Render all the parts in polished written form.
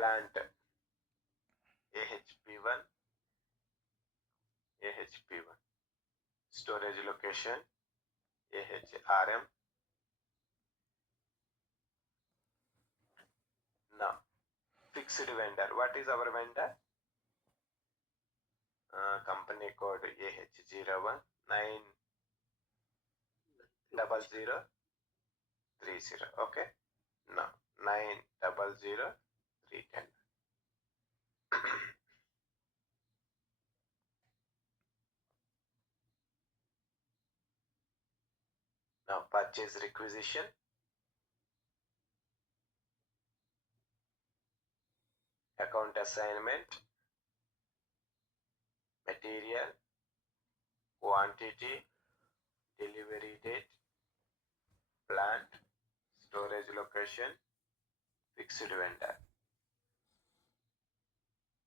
plant AHP1, AHP1, storage location AHRM. Now fixed vendor, what is our vendor? Company code AH01 90030. Okay, now 900310. Now purchase requisition, account assignment, material, quantity, delivery date, plant, storage location, fixed vendor.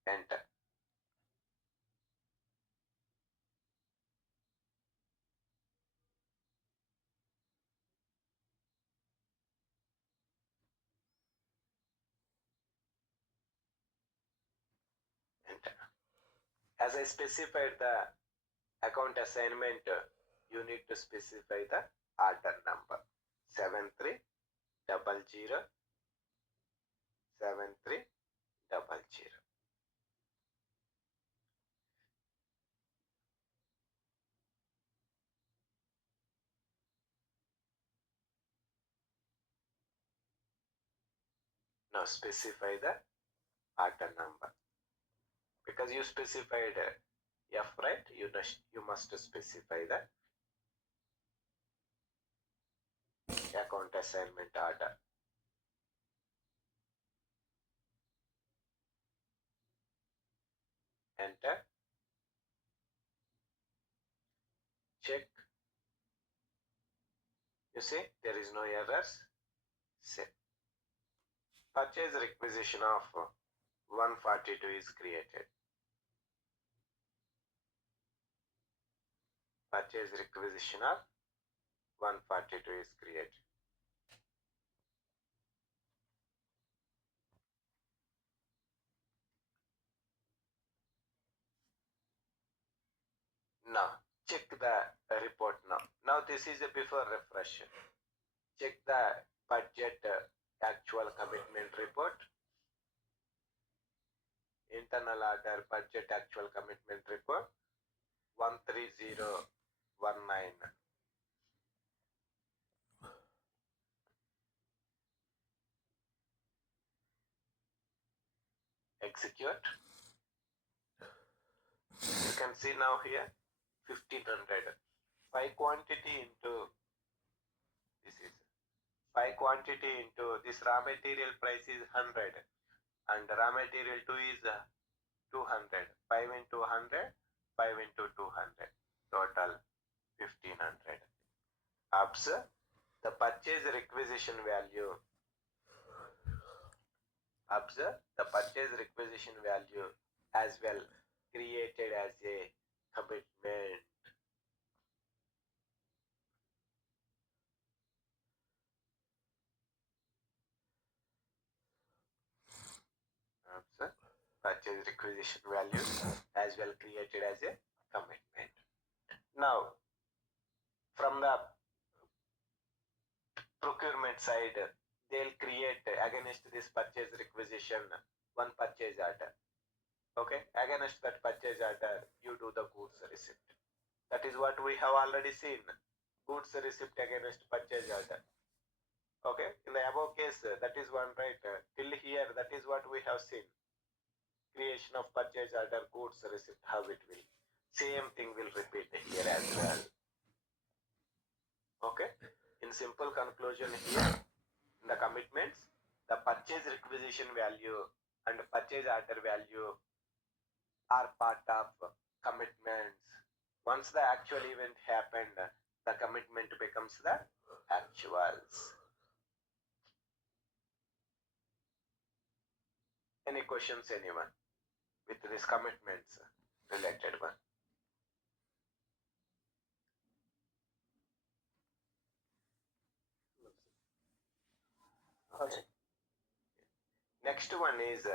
Enter. Enter. As I specified the account assignment, you need to specify the order number 7300 7300. Now specify the order number. Because you specified F, right? You must specify the account assignment order. Enter. Check. You see there is no errors. Save. Purchase requisition of 142 is created. Purchase requisition of 142 is created. Now check the report now. Now this is a before refresh. Check the budget actual commitment report. Internal order budget actual commitment report 13019. Execute. You can see now here 1500. 5 quantity into this is 5 quantity into this raw material price is 100 and raw material 2 is 200. 5 into 100, 5 into 200, total 1500. Observe the purchase requisition value. Observe the purchase requisition value as well created as a commitment. Observe purchase requisition value as well created as a commitment. Now from the procurement side, they'll create against this purchase requisition one purchase order. Okay, against that purchase order you do the goods receipt. That is what we have already seen. Goods receipt against purchase order. Okay, in the above case that is one, right? Till here that is what we have seen. Creation of purchase order, goods receipt, how it will. Same thing will repeat here as well. Okay, in simple conclusion here, in the commitments, the purchase requisition value and purchase order value are part of commitments. Once the actual event happened, the commitment becomes the actuals. Any questions, anyone, with this commitments related one? Next one is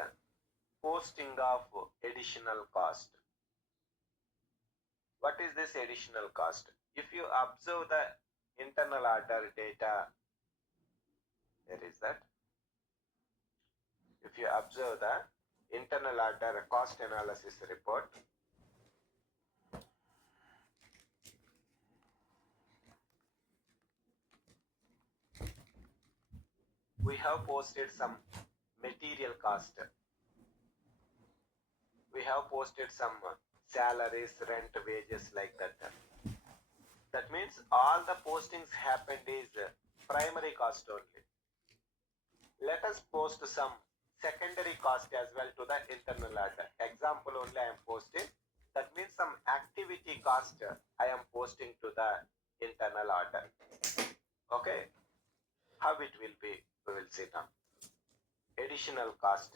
posting of additional cost. What is this additional cost? If you observe the internal order data, there is that. If you observe the internal order cost analysis report, we have posted some material cost. We have posted some salaries, rent, wages, like that. That means all the postings happened is primary cost only. Let us post some secondary cost as well to the internal order. Example only I am posting. That means some activity cost I am posting to the internal order. Okay. How it will be, we will see now. Additional cost,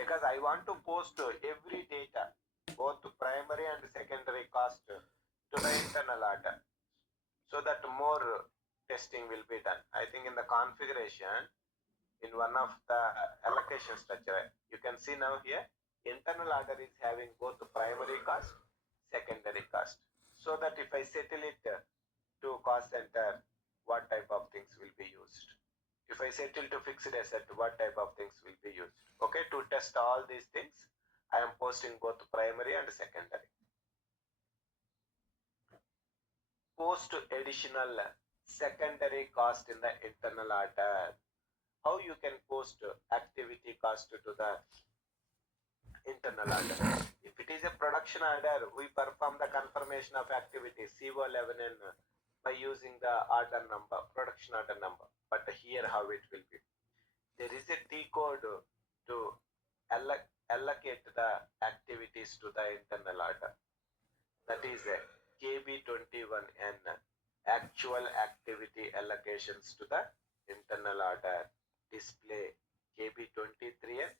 because I want to post every data, both primary and secondary cost to the internal order, so that more testing will be done. I think in the configuration, in one of the allocation structure, you can see now here, internal order is having both primary cost, secondary cost. So that if I settle it to cost center, what type of things will be used? If I settle to fixed asset, what type of things will be used? Okay, to test all these things, I am posting both primary and secondary. Post additional secondary cost in the internal order. How you can post activity cost to the internal order? If it is a production order, we perform the confirmation of activity CO11N by using the order number, production order number. But here how it will be? There is a T code to allocate the activities to the internal order. That is a KB21N, actual activity allocations to the internal order. Display KB23N,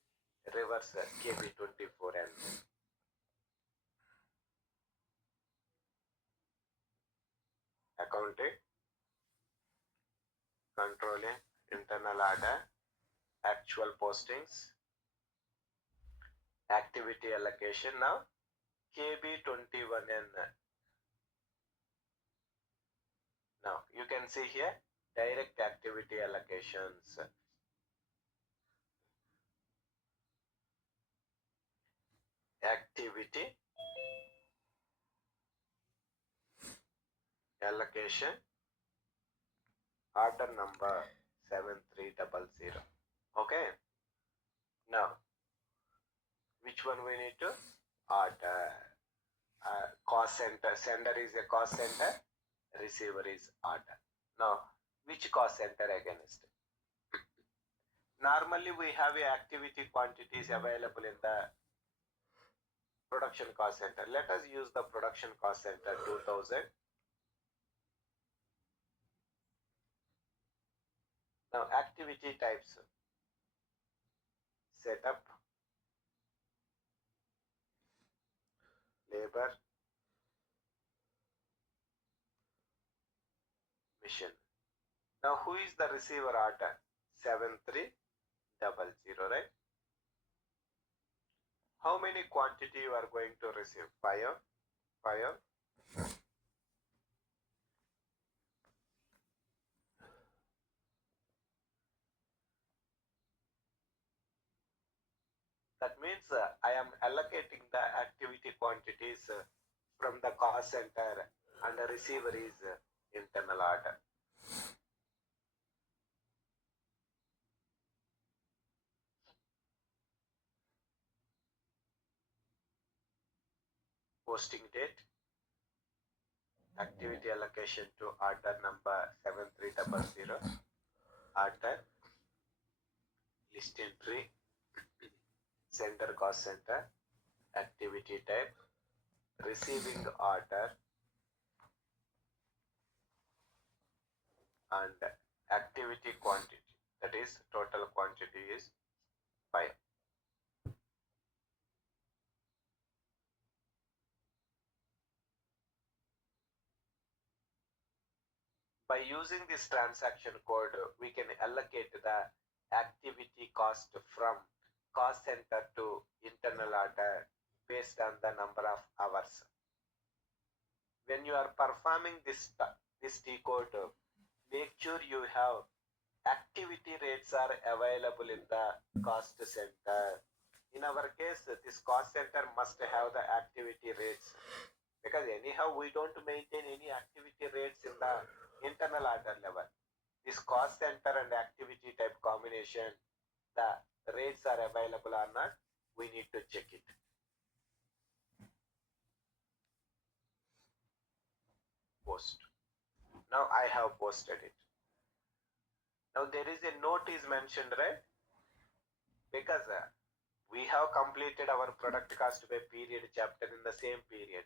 reverse KB24N. Accounting, controlling, internal order, actual postings, activity allocation. Now KB21N. Now you can see here direct activity allocations. Activity allocation, order number 7300. Okay. Now, which one we need to? Order. Cost center. Sender is a cost center. Receiver is order. Now, which cost center against? Normally, we have a activity quantities available in the production cost center. Let us use the production cost center 2000. Now, activity types. Setup, labor, mission. Now, who is the receiver order? 7300, right? How many quantity you are going to receive? 5. That means I am allocating the activity quantities from the cost center, and the receiver is internal order. Posting date, activity allocation to order number 7300, order, list entry, sender cost center, activity type, receiving order, and activity quantity. That is total quantity is 5. By using this transaction code, we can allocate the activity cost from cost center to internal order based on the number of hours. When you are performing this T code, make sure you have activity rates are available in the cost center. In our case, this cost center must have the activity rates, because anyhow we don't maintain any activity rates in the internal order level. This cost center and activity type combination, the rates are available or not, we need to check it. Post. Now I have posted it. Now there is a note is mentioned, right? Because we have completed our product cost by period chapter in the same period,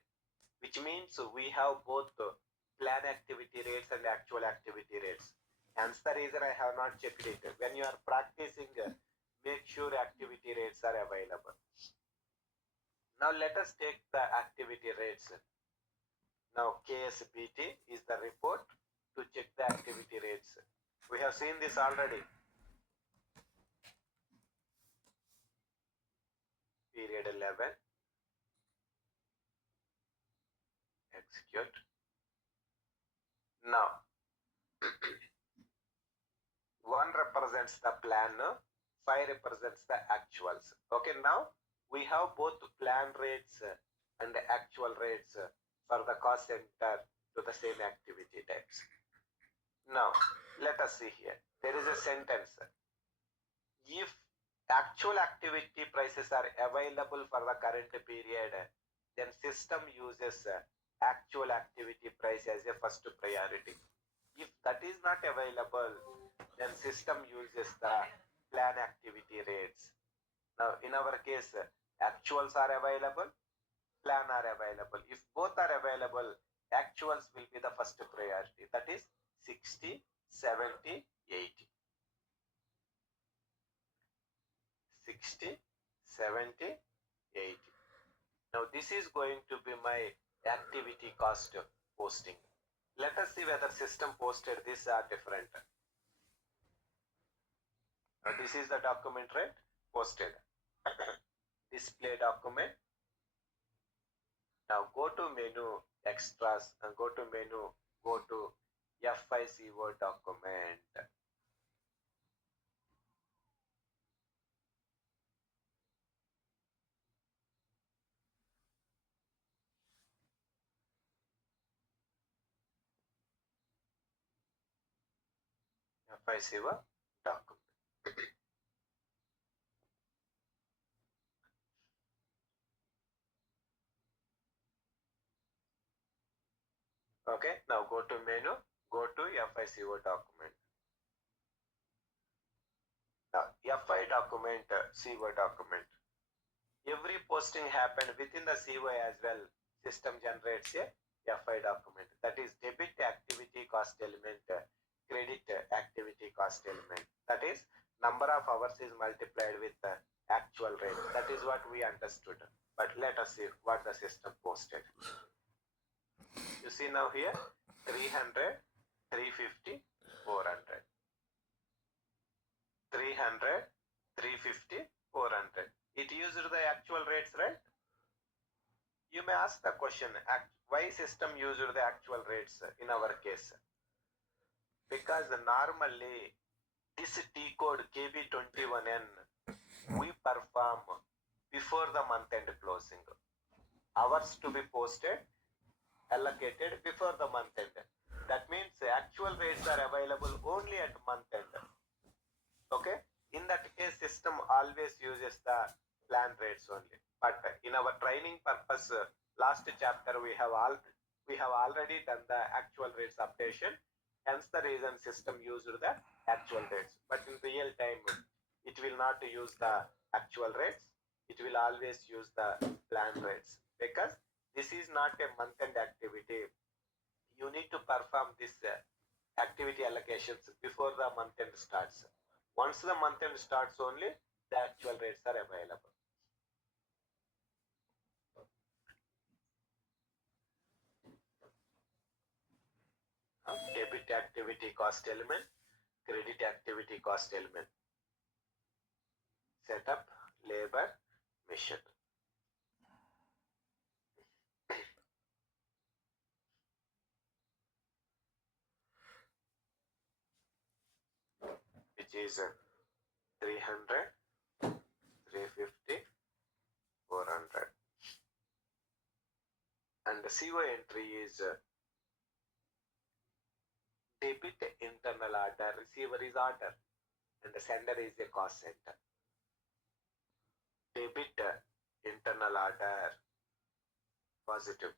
which means we have both plan activity rates and actual activity rates. Hence the reason I have not checked it. When you are practicing, make sure activity rates are available. Now let us take the activity rates. Now KSBT is the report to check the activity rates. We have seen this already. Period 11. Execute. Now 1 represents the plan, 5 represents the actuals. Okay, now we have both plan rates and the actual rates for the cost center to the same activity types. Now let us see here. There is a sentence. If actual activity prices are available for the current period, then system uses actual activity price as a first priority. If that is not available, then system uses the plan activity rates. Now in our case, actuals are available, plan are available. If both are available, actuals will be the first priority. That is 60, 70, 80. 60, 70, 80. Now this is going to be my activity cost posting. Let us see whether system posted this or different. Now this is the document, right? Posted. Display document. Now go to menu, extras, and go to menu, go to FICO document. FICO document. Okay, now go to menu, go to FICO document. Now FI document, CO document. Every posting happened within the CO as well. System generates a FI document. That is debit activity cost element, credit activity cost element. That is number of hours is multiplied with the actual rate. That is what we understood. But let us see what the system posted. You see now here 300, 350, 400. 300, 350, 400. It used the actual rates, right? You may ask the question, why system used the actual rates in our case? Because normally this T code KB21N we perform before the month end closing. Hours to be posted, allocated before the month end. That means actual rates are available only at month end. Okay? In that case, system always uses the plan rates only. But in our training purpose, last chapter we have already done the actual rates updation. Hence the reason system used the actual rates. But in real time, it will not use the actual rates. It will always use the plan rates, because this is not a month-end activity. You need to perform this activity allocations before the month-end starts. Once the month-end starts only, the actual rates are available. Debit activity cost element, credit activity cost element. setup, labor, mission. Which is 300, 350, 400. And the CO entry is debit internal order, receiver is order, and the sender is a cost center. Debit internal order, positive.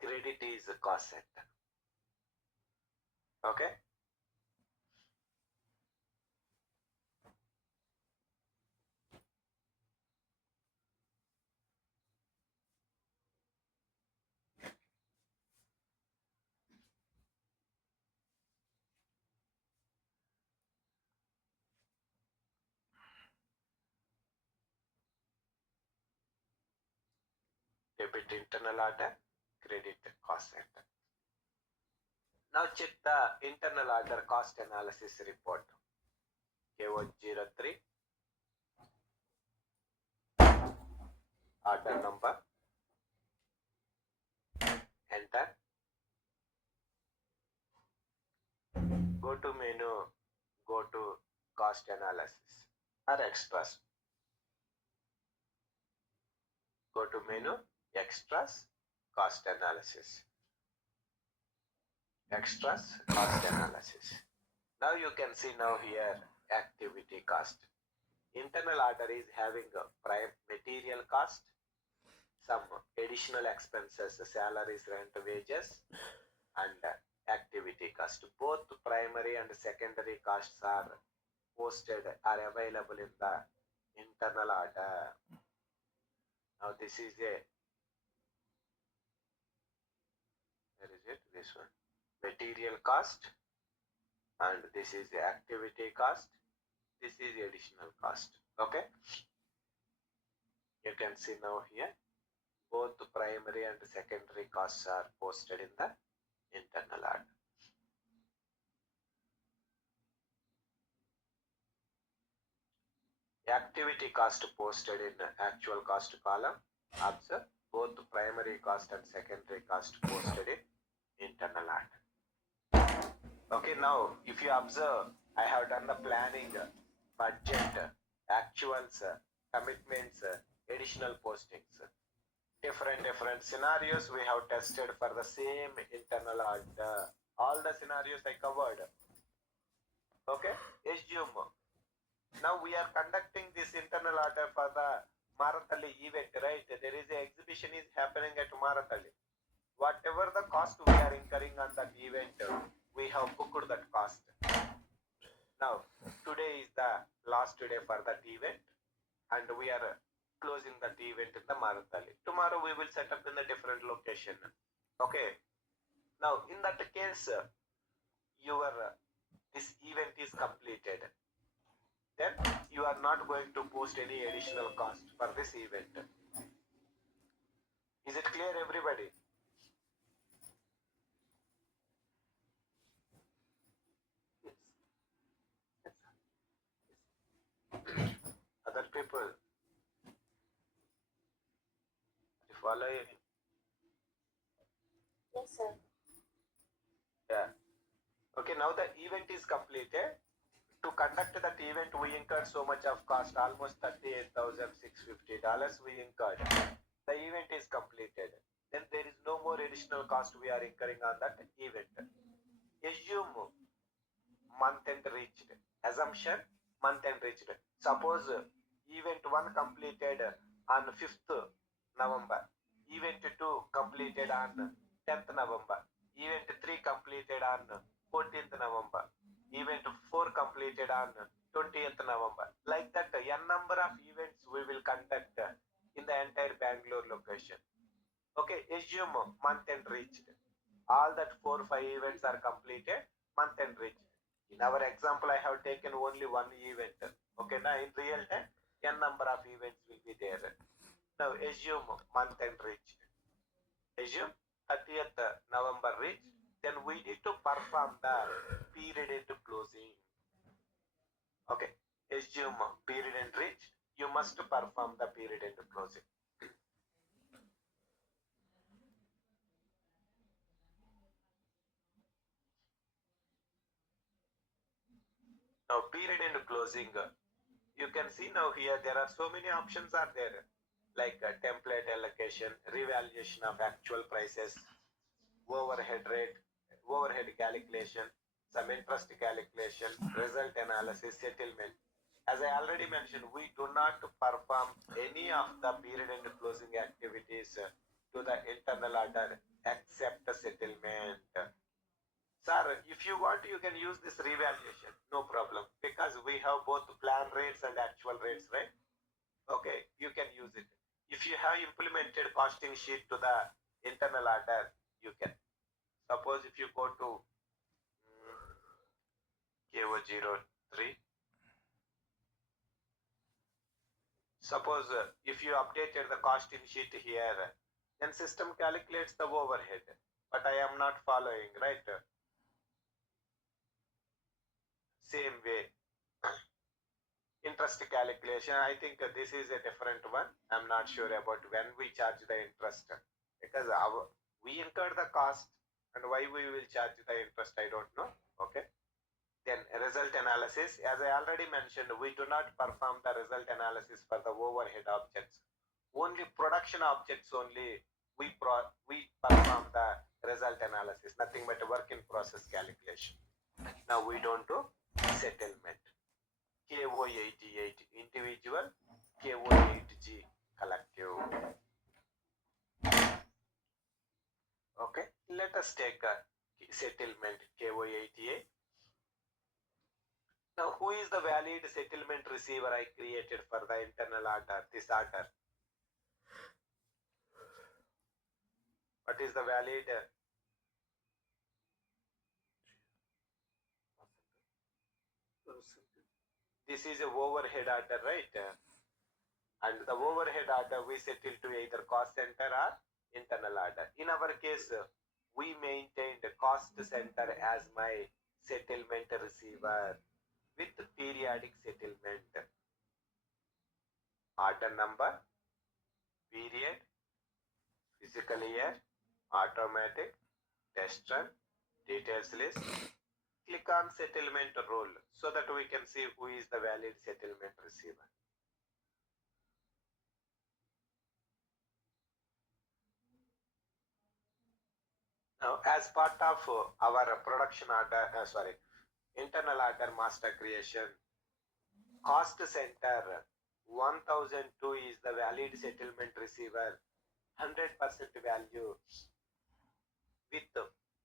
Credit is a cost center. Okay? Debit internal order, credit cost center. Now check the internal order cost analysis report. K103, order number, enter, go to menu, go to cost analysis or extras. Go to menu, extras, cost analysis. Extras, cost analysis. Now you can see now here activity cost. Internal order is having a prime material cost, some additional expenses, salaries, rent, wages, and activity cost. Both primary and secondary costs are posted, are available in the internal order. Now this is a, where is it? This one. Material cost, and this is the activity cost. This is the additional cost. Okay? You can see now here, both primary and secondary costs are posted in the internal order. Activity cost posted in actual cost column. Observe both primary cost and secondary cost posted in internal order. Okay, now if you observe, I have done the planning, budget, actuals, commitments, additional postings. Different scenarios we have tested for the same internal order. All the scenarios I covered. Okay, assume. Now we are conducting this internal order for the Marathali event, right? There is an exhibition is happening at Marathali. Whatever the cost we are incurring on that event, we have booked that cost. Now, today is the last day for that event, and we are closing that event in the Marathali. Tomorrow we will set up in a different location. Okay. Now, in that case, your this event is completed. Then you are not going to post any additional cost for this event. Is it clear, everybody? Other people, you following? Yes, sir. Yeah. Okay, now the event is completed. To conduct that event, we incurred so much of cost, almost $38,650 we incurred. The event is completed. Then there is no more additional cost we are incurring on that event. Assume month end reached. Assumption, month end reached. Suppose event 1 completed on 5th November. Event 2 completed on 10th November. Event 3 completed on 14th November. Event 4 completed on 20th November. Like that, n number of events we will conduct in the entire Bangalore location. Okay, assume month end reached. All that 4-5 events are completed, month end reached. In our example, I have taken only one event. Okay, now in real time, n number of events will be there. Now assume month end reached. Assume 30th November reached. Then we need to perform the period end closing. Okay, assume period end reached. you must perform the period end closing. Now period end closing, you can see now here there are so many options are there, like template allocation, revaluation of actual prices, overhead rate, overhead calculation, some interest calculation, result analysis, settlement. As I already mentioned, we do not perform any of the period end closing activities to the internal order except the settlement. Sir, if you want, you can use this revaluation, no problem, because we have both plan rates and actual rates, right? Okay, you can use it. If you have implemented costing sheet to the internal order, you can. Suppose if you go to KO03, suppose if you updated the costing sheet here, then system calculates the overhead. But I am not following, right? Same way. Interest calculation, I think this is a different one. I'm not sure about when we charge the interest, because we incur the cost, and why we will charge the interest, I don't know. Okay. Then result analysis, as I already mentioned, we do not perform the result analysis for the overhead objects. Only production objects only we perform the result analysis, nothing but work in process calculation. Now we don't do settlement. KO88 individual, KO8G collective. Okay, let us take a settlement KO88. Now, who is the valid settlement receiver I created for the internal order, this order? What is the valid? This is a overhead order, right? And the overhead order we settle to either cost center or internal order. In our case, we maintained cost center as my settlement receiver with periodic settlement. Order number, period, physical year, automatic, test run, details list. Click on settlement role so that we can see who is the valid settlement receiver. Now, as part of our production order, internal order master creation, cost center 1002 is the valid settlement receiver, 100% value with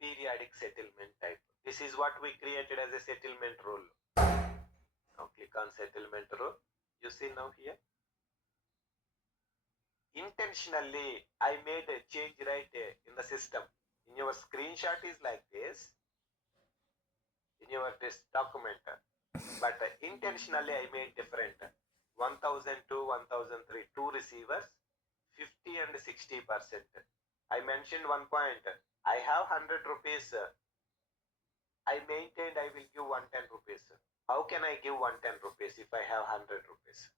periodic settlement type. This is what we created as a settlement rule. Now click on settlement rule. You see now here. Intentionally, I made a change right in the system. In your screenshot is like this, in your this document, but intentionally I made different. 1002, 1003, two receivers, 50 and 60%. I mentioned one point. I have 100 rupees. I maintained I will give 110 rupees. How can I give 110 rupees if I have 100 rupees?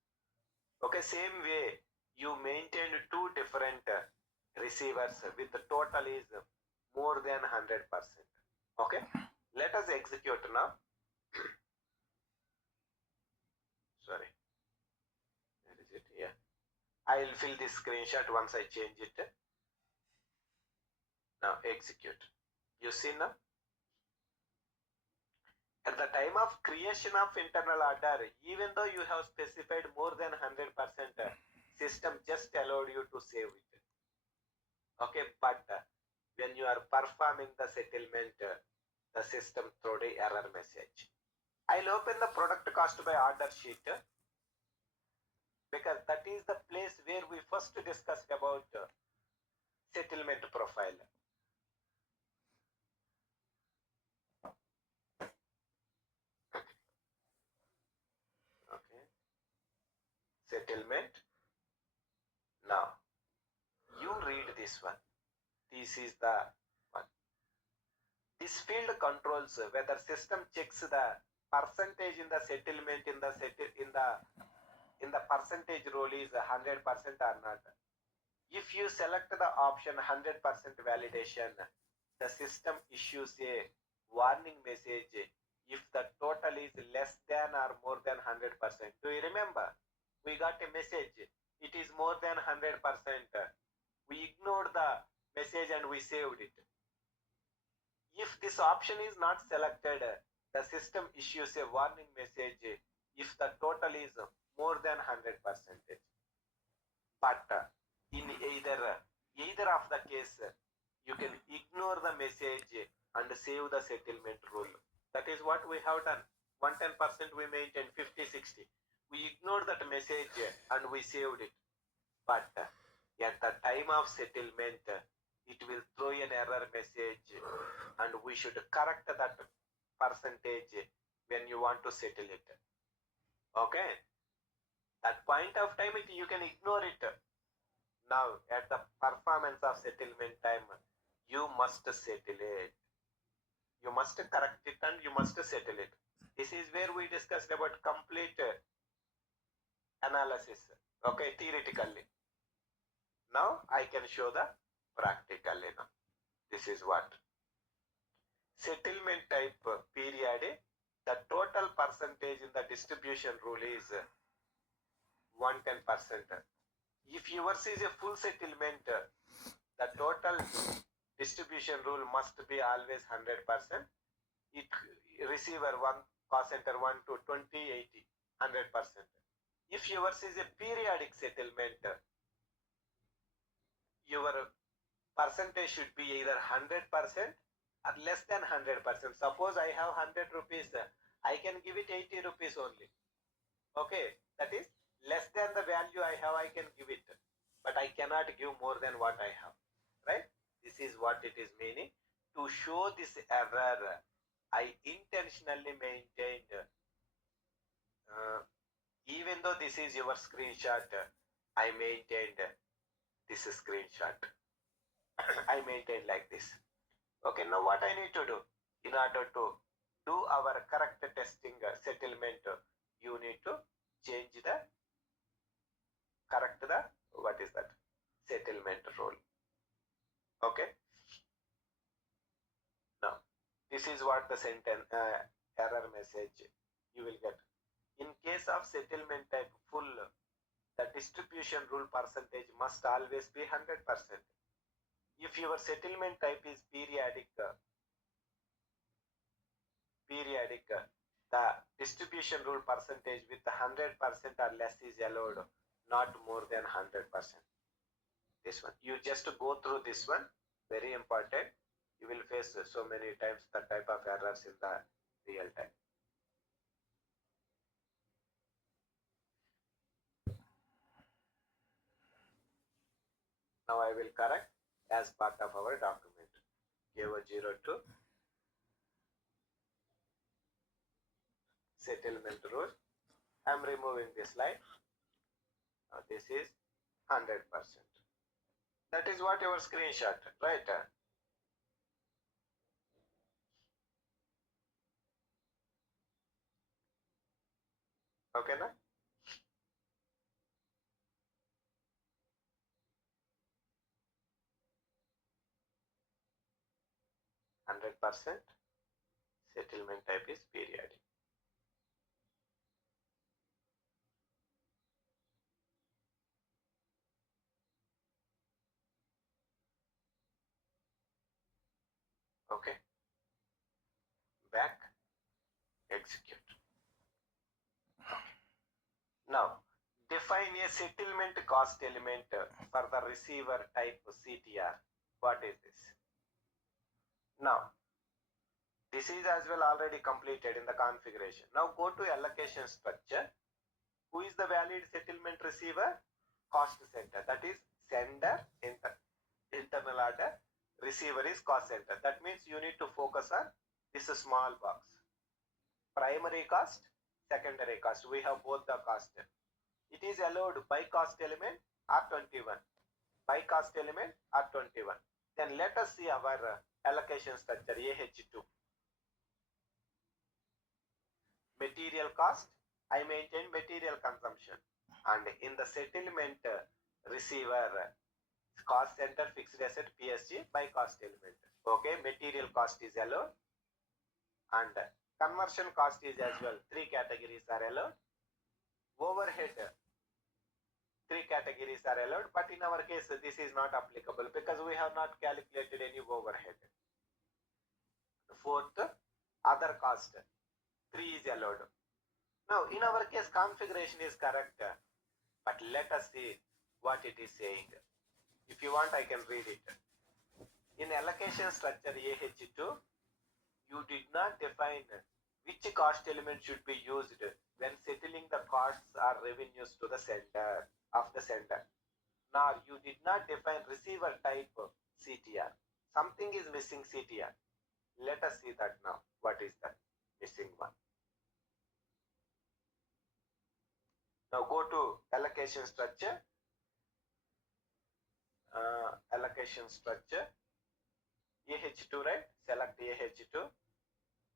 Okay, same way, you maintained two different receivers with the total is more than 100%. Okay, let us execute now. Sorry, where is it? Yeah, I'll fill this screenshot once I change it. Now execute. You see now? At the time of creation of internal order, even though you have specified more than 100%, system just allowed you to save it. Okay, but when you are performing the settlement, the system throw the error message. I'll open the product cost by order sheet because that is the place where we first discussed about settlement profile. Okay, settlement. Now you read this one. This is the one. This field controls whether system checks the percentage in the settlement in the in the percentage rule is 100% or not. If you select the option 100% validation, the system issues a warning message if the total is less than or more than 100%. Do you remember? We got a message. It is more than 100%. We ignored the message and we saved it. If this option is not selected, the system issues a warning message if the total is more than 100%. But in either of the case, you can ignore the message and save the settlement rule. That is what we have done. 110% we maintain 50-60. We ignored that message and we saved it. But at the time of settlement, it will throw an error message and we should correct that percentage when you want to settle it. Okay? At point of time, you can ignore it. Now, at the performance of settlement time, you must settle it. You must correct it and you must settle it. This is where we discussed about complete analysis. Okay, theoretically. Now, I can show the practically now. This is what. Settlement type period, the total percentage in the distribution rule is 110%. If yours is a full settlement, the total distribution rule must be always 100%. It receiver 1, cost center 1 to 20, 80, 100%. If yours is a periodic settlement, your percentage should be either 100% or less than 100%. Suppose I have 100 rupees, I can give it 80 rupees only. Okay, that is less than the value I have, I can give it. But I cannot give more than what I have. Right? This is what it is meaning. To show this error, I intentionally maintained, even though this is your screenshot, I maintained this screenshot. I maintain like this. Okay, now what I need to do? In order to do our correct testing settlement, you need to change the, correct the, what is that? Settlement rule. Okay. Now, this is what the sentence error message you will get. In case of settlement type full, the distribution rule percentage must always be 100%. If your settlement type is periodic, the distribution rule percentage with 100% or less is allowed, not more than 100%. This one, you just go through this one, very important. You will face so many times the type of errors in the real time. Now I will correct as part of our document. KO02 settlement rule. I am removing this line. Now this is 100%. That is what your screenshot, right? Okay, na? %. Settlement type is periodic. Okay. Back. Execute. Now, define a settlement cost element for the receiver type CTR. What is this? Now, this is as well already completed in the configuration. Now go to allocation structure. Who is the valid settlement receiver? Cost center. That is sender, internal order. Receiver is cost center. That means you need to focus on this small box. Primary cost, secondary cost. We have both the cost. It is allowed by cost element R21. By cost element R21. Then let us see our allocation structure AH2. Material cost, I maintain material consumption. And in the settlement receiver, cost center, fixed asset, PSG by cost element. Okay, material cost is allowed and conversion cost is as well. Three categories are allowed. Overhead, three categories are allowed, but in our case this is not applicable because we have not calculated any overhead. Fourth, other cost, three is allowed. Now in our case configuration is correct, but let us see what it is saying. If you want, I can read it. In allocation structure AH2, you did not define which cost element should be used when settling the costs or revenues to the sender of the sender. Nor you did not define receiver type CTR. Something is missing CTR. Let us see that now. What is that missing one? Now go to allocation structure. Allocation structure. AH2, right? Select AH2.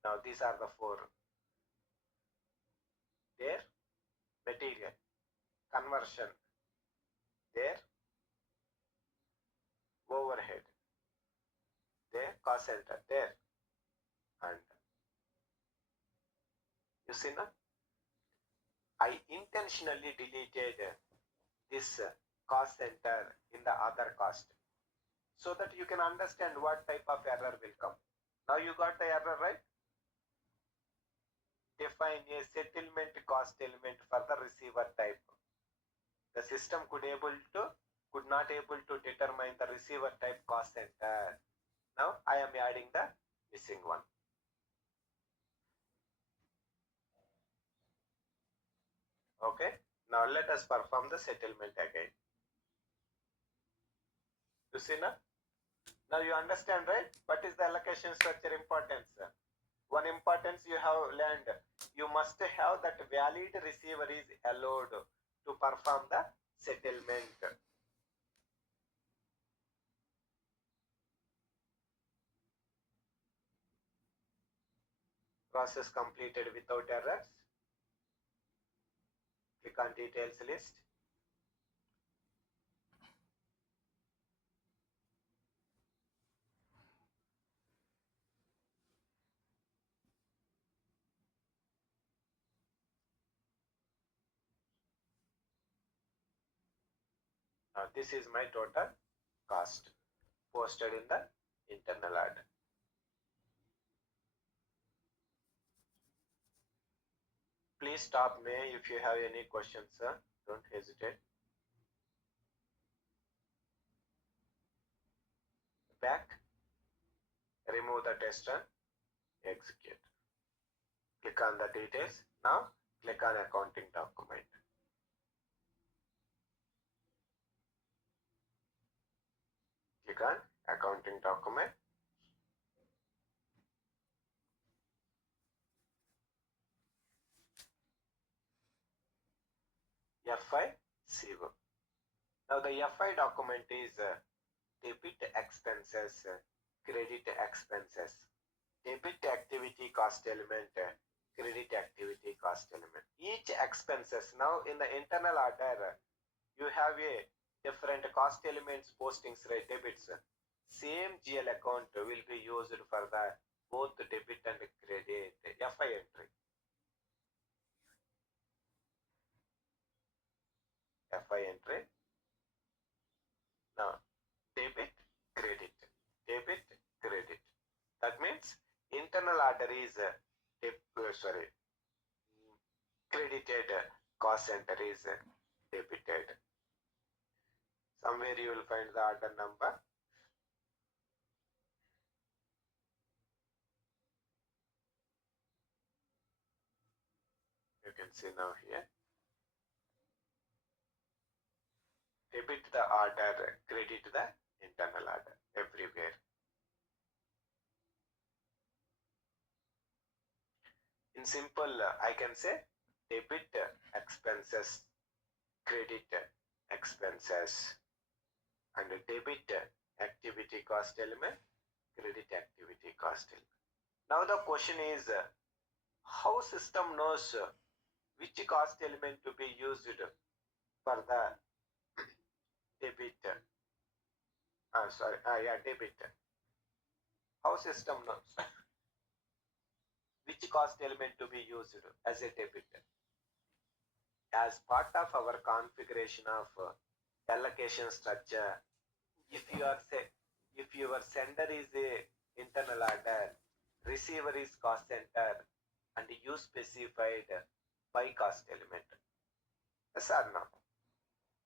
Now these are the four. There, material, conversion, there, overhead, there, cost center, there, and you see now, I intentionally deleted this cost center in the other cost so that you can understand what type of error will come. Now you got the error, right? Define a settlement cost element for the receiver type. The system could not able to determine the receiver type cost center. Now I am adding the missing one. Okay, now let us perform the settlement again. You see now? Now you understand, right? What is the allocation structure importance? One importance you have learned. You must have that valid receiver is allowed to perform the settlement. Process completed without errors. Click on details list. Now this is my total cost posted in the internal order. Please stop me if you have any questions, sir. Don't hesitate. Back, remove the test run, execute. Click on the details. Now click on accounting document. Click on accounting document. FI CVO. Now the FI document is debit expenses, credit expenses, debit activity cost element, credit activity cost element. Each expenses, now in the internal order, you have a different cost elements postings, right? Debits. Same GL account will be used for the both debit and credit FI entry. FI entry. Now debit, credit, debit, credit. That means internal order is credited, cost center is debited. Somewhere you will find the order number. You can see now here. Debit the order, credit the internal order, everywhere. In simple, I can say debit expenses, credit expenses, and debit activity cost element, credit activity cost element. Now the question is, how system knows which cost element to be used for the debit. Debit. How system knows which cost element to be used as a debit? As part of our configuration of allocation structure, if your sender is a internal order, receiver is cost center, and you specified by cost element. Yes or no?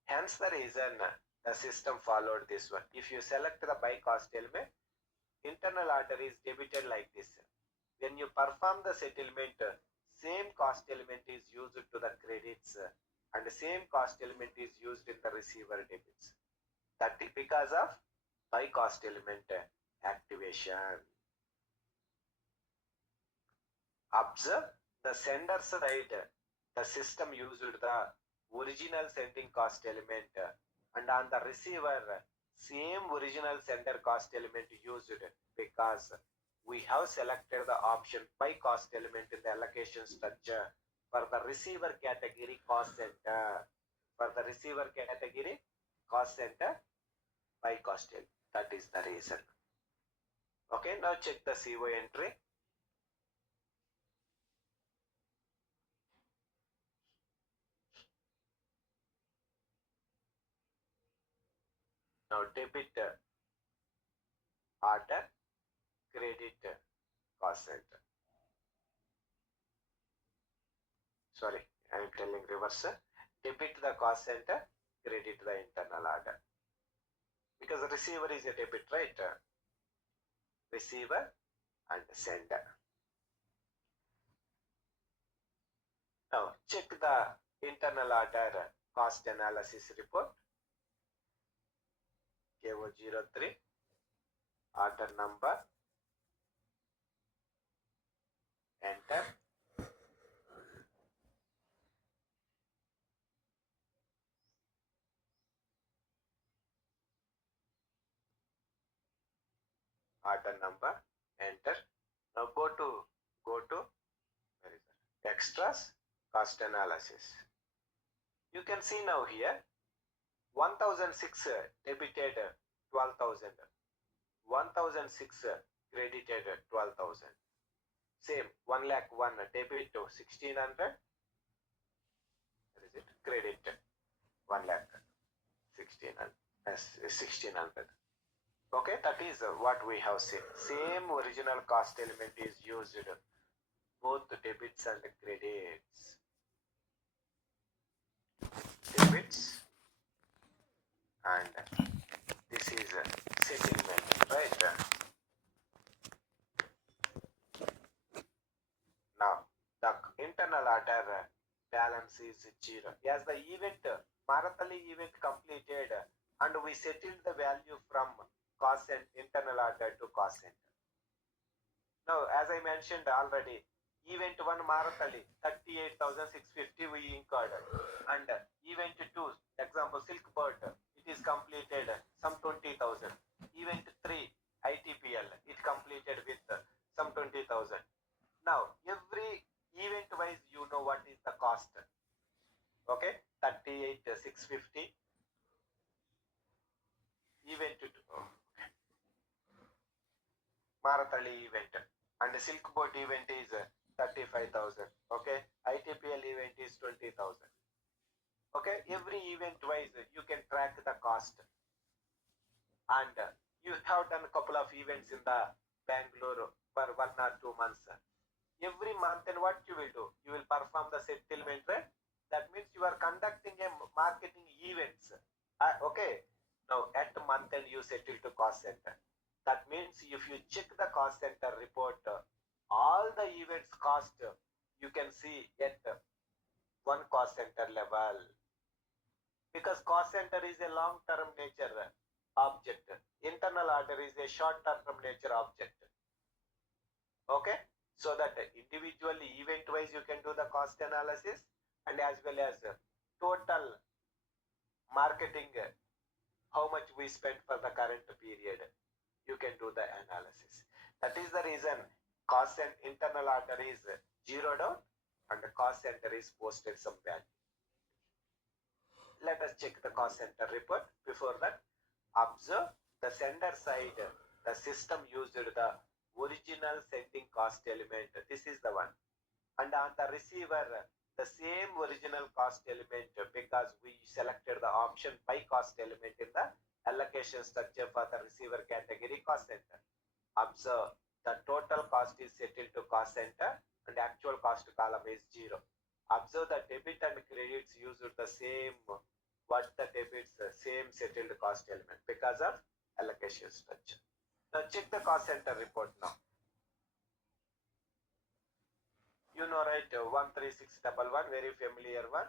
Hence the reason the system followed this one. If you select the by cost element, internal order is debited like this. When you perform the settlement, same cost element is used to the credits and the same cost element is used in the receiver debits. That is because of by cost element activation. Observe the sender side, the system used the original sending cost element and on the receiver, same original sender cost element used because we have selected the option by cost element in the allocation structure for the receiver category cost center. For the receiver category cost center by cost element. That is the reason. Okay, now check the CO entry. Now debit order, credit cost center. Sorry, I am telling reverse. Debit the cost center, credit the internal order. Because the receiver is a debit, right? Receiver and sender. Now check the internal order cost analysis report. KO03, order number, enter. Order number, enter. Now go to where is that? Extras, cost analysis. You can see now here 1006 debited 12,000, 1006 credited 12,000. Same 1 lakh 1 debit to 1600. What is it? Credit 1 lakh 1600. Okay, that is what we have seen. Same original cost element is used both debits and credits. Debits and this is settlement, right? Now the internal order balance is 0. As the event Marathali event completed and we settled the value from cost and internal order to cost center. Now, as I mentioned already, event 1 Marathali 38,650 we incurred, and event 2, example Silk Bird, it is completed some 20,000. Event 3 ITPL, it completed with some 20,000. Now, every event wise, you know what is the cost. Okay, 38,650. Event 2, Marathali event, and Silk Boat event is 35,000. Okay, ITPL event is 20,000. Okay, every event wise you can track the cost, and you have done a couple of events in the Bangalore for 1 or 2 months. Every month, and what you will do, you will perform the settlement, right? That means you are conducting a marketing events. Okay, now at month end you settle to cost center. That means if you check the cost center report, all the events cost you can see at one cost center level, because cost center is a long term nature object, internal order is a short term nature object. Okay, so that individually event wise you can do the cost analysis, and as well as total marketing, how much we spent for the current period, you can do the analysis. That is the reason cost and internal order is zeroed out and the cost center is posted some value. let us check the cost center report. Before that, observe the sender side, the system used the original sending cost element. This is the one. And on the receiver, the same original cost element, because we selected the option by cost element in the allocation structure for the receiver category cost center. Observe the total cost is settled to cost center and actual cost column is 0. Observe the debit and credits used the same, what the debits, same settled cost element because of allocation structure. Now check the cost center report now. You know, right? 13611, very familiar one.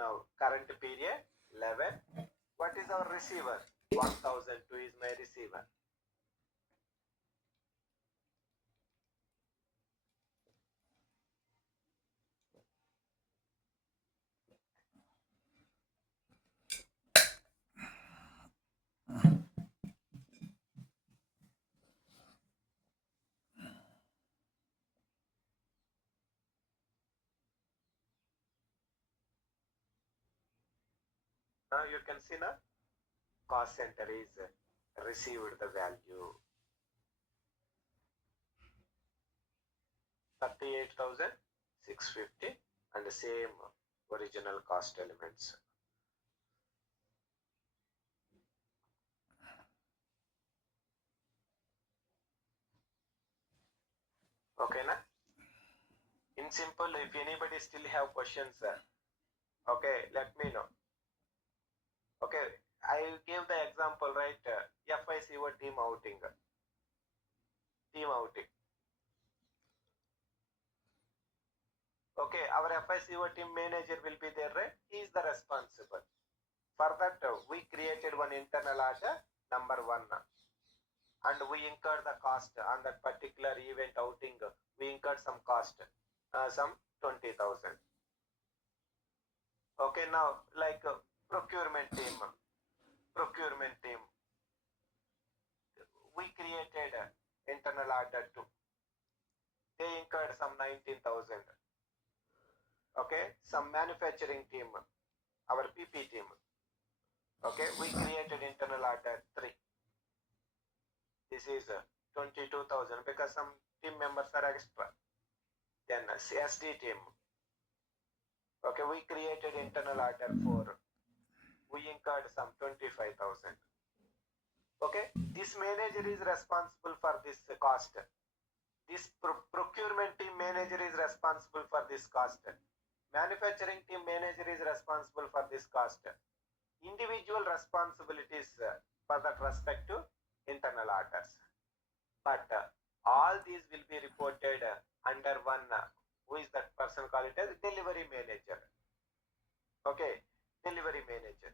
Now current period 11. What is our receiver? 1002 is my receiver. Now you can see now cost center is received the value 38,650 and the same original cost elements. Okay, na? In simple, if anybody still have questions, okay, let me know. Okay, I give the example, right? FICO team outing. Team outing. Okay, our FICO team manager will be there, right? He is the responsible. For that, we created one internal order, number 1. And we incurred the cost on that particular event outing. We incurred some cost, some 20,000. Okay, now like procurement team, we created internal order too. They incurred some 19,000. Okay, some manufacturing team, our PP team. Okay, we created internal order 3. This is 22,000 because some team members are extra. Then CSD team. Okay, we created internal order 4. We incurred some 25,000. Okay, this manager is responsible for this cost. This procurement team manager is responsible for this cost. Manufacturing team manager is responsible for this cost. Individual responsibilities for that respective internal orders. But all these will be reported under one, who is that person, call it as delivery manager. Okay, delivery manager.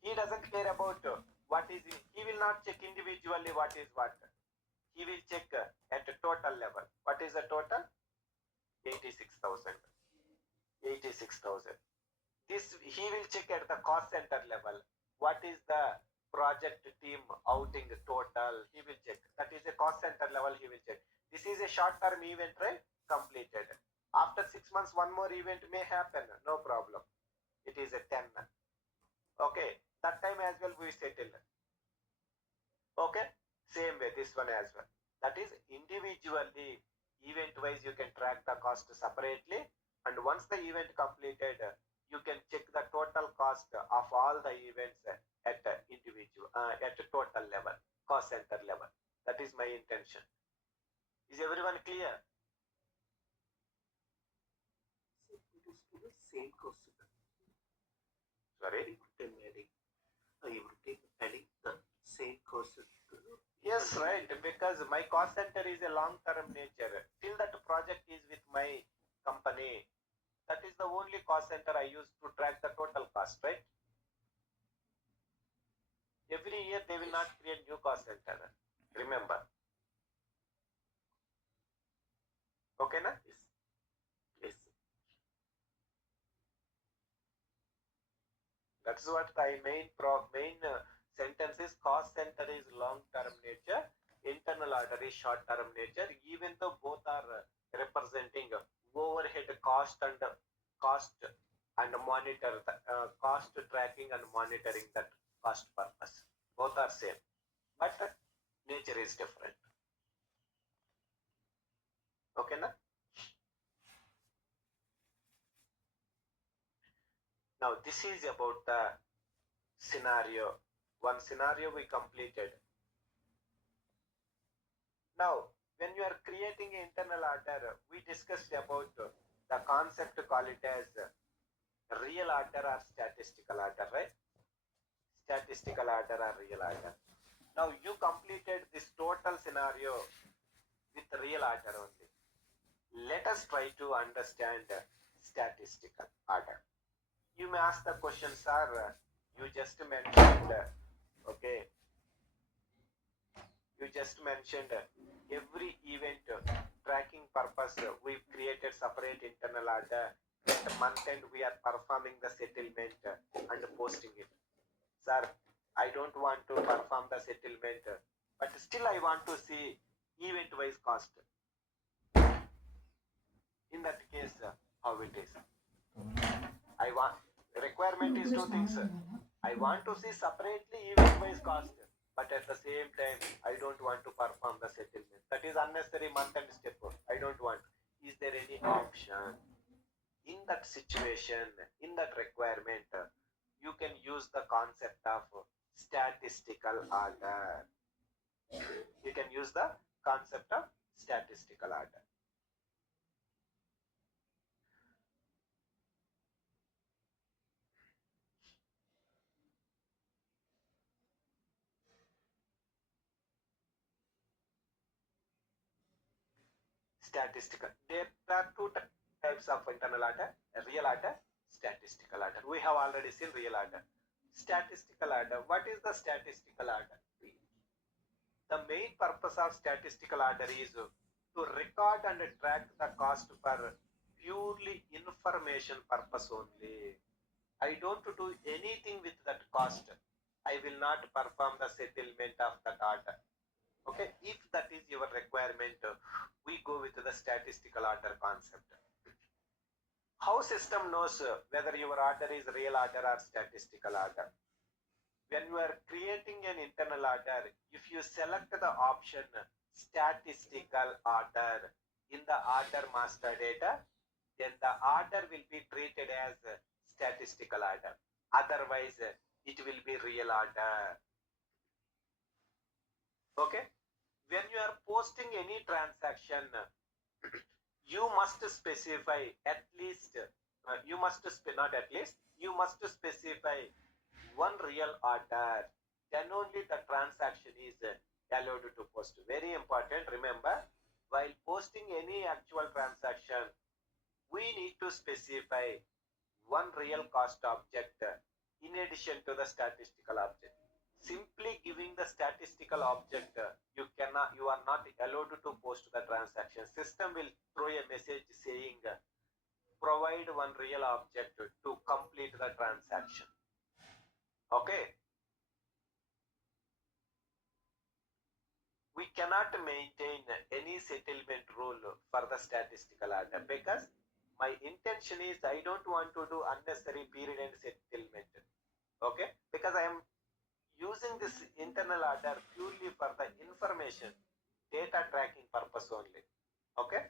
He doesn't care about what is in, he will not check individually what is what. He will check at a total level. What is the total? 86,000. 86,000. This he will check at the cost center level. What is the project team outing total? He will check. That is a cost center level. He will check. This is a short-term event, right? Completed. After 6 months, one more event may happen. No problem. It is a 10. Okay. That time as well we settle. Okay. Same way this one as well. That is individually, event-wise you can track the cost separately. And once the event completed, you can check the total cost of all the events at individual, at a total level, cost center level. That is my intention. Is everyone clear? Same cost. Sorry? Adding the same cost. Yes, right. Because my cost center is a long-term nature. Till that project is with my company, that is the only cost center I use to track the total cost, right? Every year they will not create new cost center. Remember. Okay, na? Yes. That's what I main sentence is cost center is long-term nature. internal order is short-term nature, even though both are representing overhead cost and monitor cost tracking and monitoring that cost purpose. Both are same, but nature is different. Okay, na? Now this is about the scenario. One scenario we completed. Now, when you are creating internal order, we discussed about the concept, call it as real order or statistical order, right? Statistical order or real order. Now you completed this total scenario with real order only. Let us try to understand statistical order. You may ask the question, sir, you just mentioned, okay, you just mentioned every event tracking purpose, we've created separate internal order. At month end, we are performing the settlement and posting it. Sir, I don't want to perform the settlement, but still I want to see event-wise cost. In that case, how it is? I want requirement is two things. I want to see separately event-wise cost, but at the same time, I don't want to perform the settlement. That is unnecessary month-end step. I don't want. Is there any option? In that situation, in that requirement, you can use the concept of statistical order. You can use the concept of statistical order. Statistical. There are two types of internal order: real order, statistical order. We have already seen real order. Statistical order. What is the statistical order? The main purpose of statistical order is to record and track the cost for purely information purpose only. I don't do anything with that cost. I will not perform the settlement of that order. Okay, if that is your requirement, we go with the statistical order concept. How system knows whether your order is real order or statistical order? When you are creating an internal order, if you select the option statistical order in the order master data, then the order will be treated as statistical order. Otherwise, it will be real order. Okay? When you are posting any transaction, you must specify at least, not at least, you must specify one real order. Then only the transaction is allowed to post. Very important. Remember, while posting any actual transaction, we need to specify one real cost object in addition to the statistical object. Simply giving the statistical object, you are not allowed to post the transaction. System will throw a message saying provide one real object to complete the transaction. Okay, we cannot maintain any settlement rule for the statistical order because my intention is I don't want to do unnecessary period end settlement. Okay, because I am using this internal order purely for the information data tracking purpose only. Okay,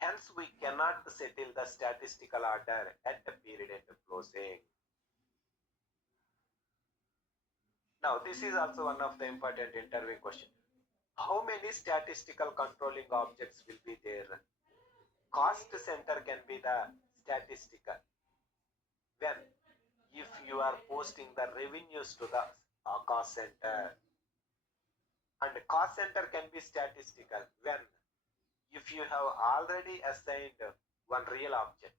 hence we cannot settle the statistical order at the period end closing. Now this is also one of the important interview question. How many statistical controlling objects will be there? Cost center can be the statistical. When if you are posting the revenues to the cost center, and cost center can be statistical when if you have already assigned one real object.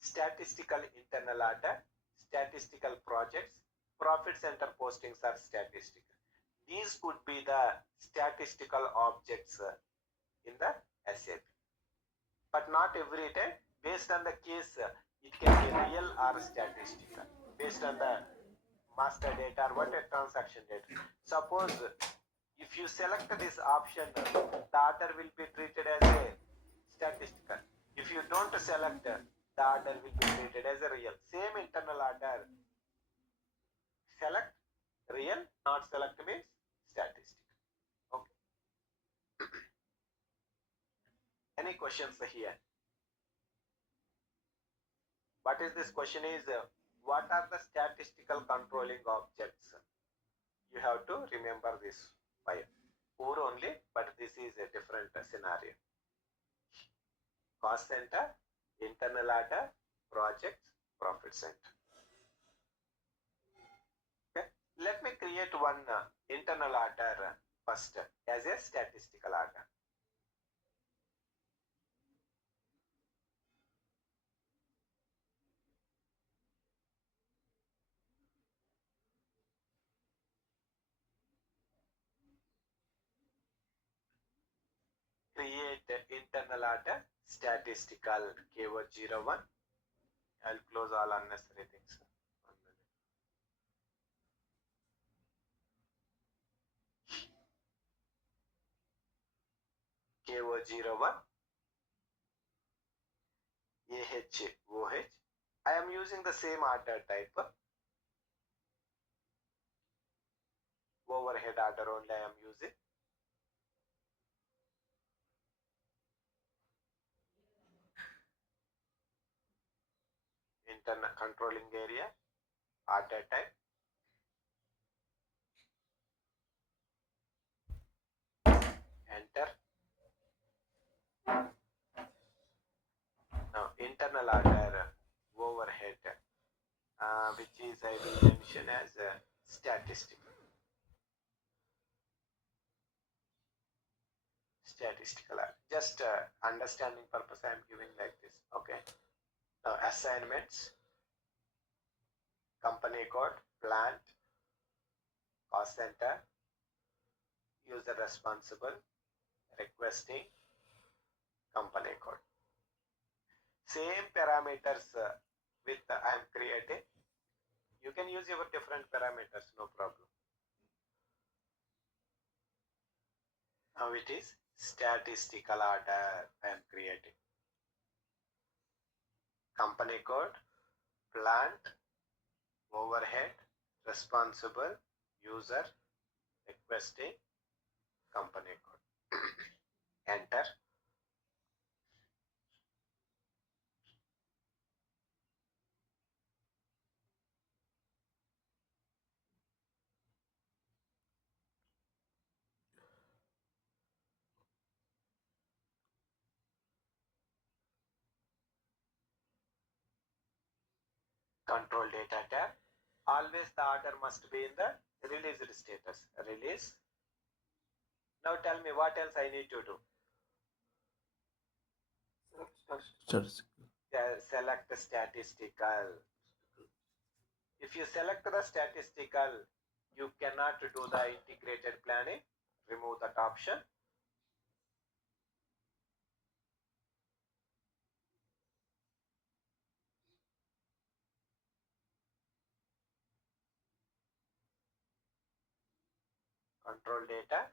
Statistical internal order, statistical projects, profit center postings are statistical. These could be the statistical objects in the SAP. But not every time. Based on the case, it can be real or statistical. Based on the master data or what a transaction data. Suppose if you select this option, the order will be treated as a statistical. If you don't select, the order will be treated as a real. Same internal order. Select real, not select means statistical. Okay. Any questions here? What is this question is, what are the statistical controlling objects? You have to remember this by or only, but this is a different scenario. Cost center, internal order, projects, profit center. Okay. Let me create one internal order first as a statistical order. Create internal order statistical keyword 01. I'll close all unnecessary things. 1 minute. keyword 01 AHOH. I am using the same order type. Overhead order only I am using. Internal controlling area, order type. Enter. Now internal order overhead, which is I will mention as statistical. Statistical. Just understanding purpose I am giving like this. Okay. Now assignments, company code, plant, cost center, user responsible, requesting, company code. Same parameters with I am creating. You can use your different parameters, no problem. Now it is statistical order I am creating. Company code, plant, overhead, responsible, user, requesting, company code. Enter. Control data tab. Always the order must be in the released status. Release. Now tell me what else I need to do. Select the statistical. If you select the statistical, you cannot do the integrated planning. Remove that option. Control data,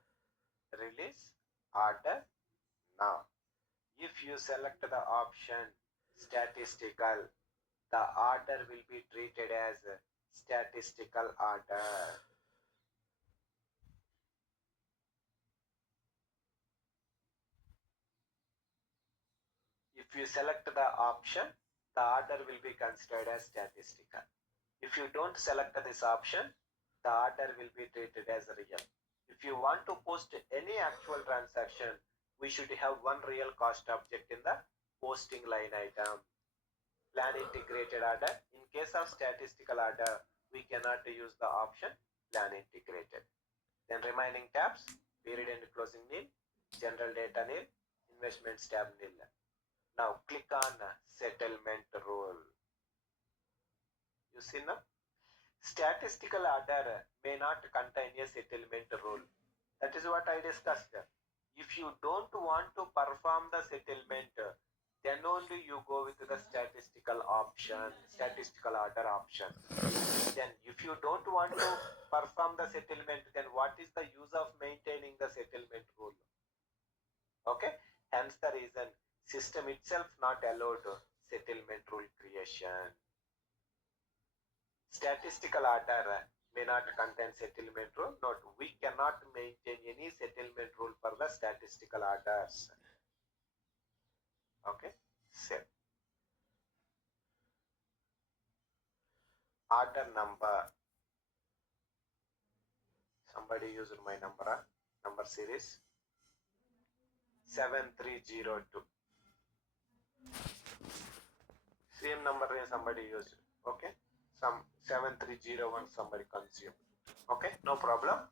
release, order. Now, if you select the option statistical, the order will be treated as a statistical order. If you select the option, the order will be considered as statistical. If you don't select this option, the order will be treated as real. If you want to post any actual transaction, we should have one real cost object in the posting line item. Plan integrated order. In case of statistical order, we cannot use the option plan integrated. Then remaining tabs, period and closing nil, general data nil, investments tab nil. Now click on settlement rule. You see now? Statistical order may not contain a settlement rule. That is what I discussed. If you don't want to perform the settlement, then only you go with the statistical option, statistical order option. Then if you don't want to perform the settlement, then what is the use of maintaining the settlement rule? Okay, hence the reason system itself not allowed settlement rule creation. Statistical order may not contain settlement rule. Note, we cannot maintain any settlement rule for the statistical orders. Okay, set order number. Somebody used my number series 7302. Same number somebody used. Okay, some 7301 somebody consumed. Okay, no problem.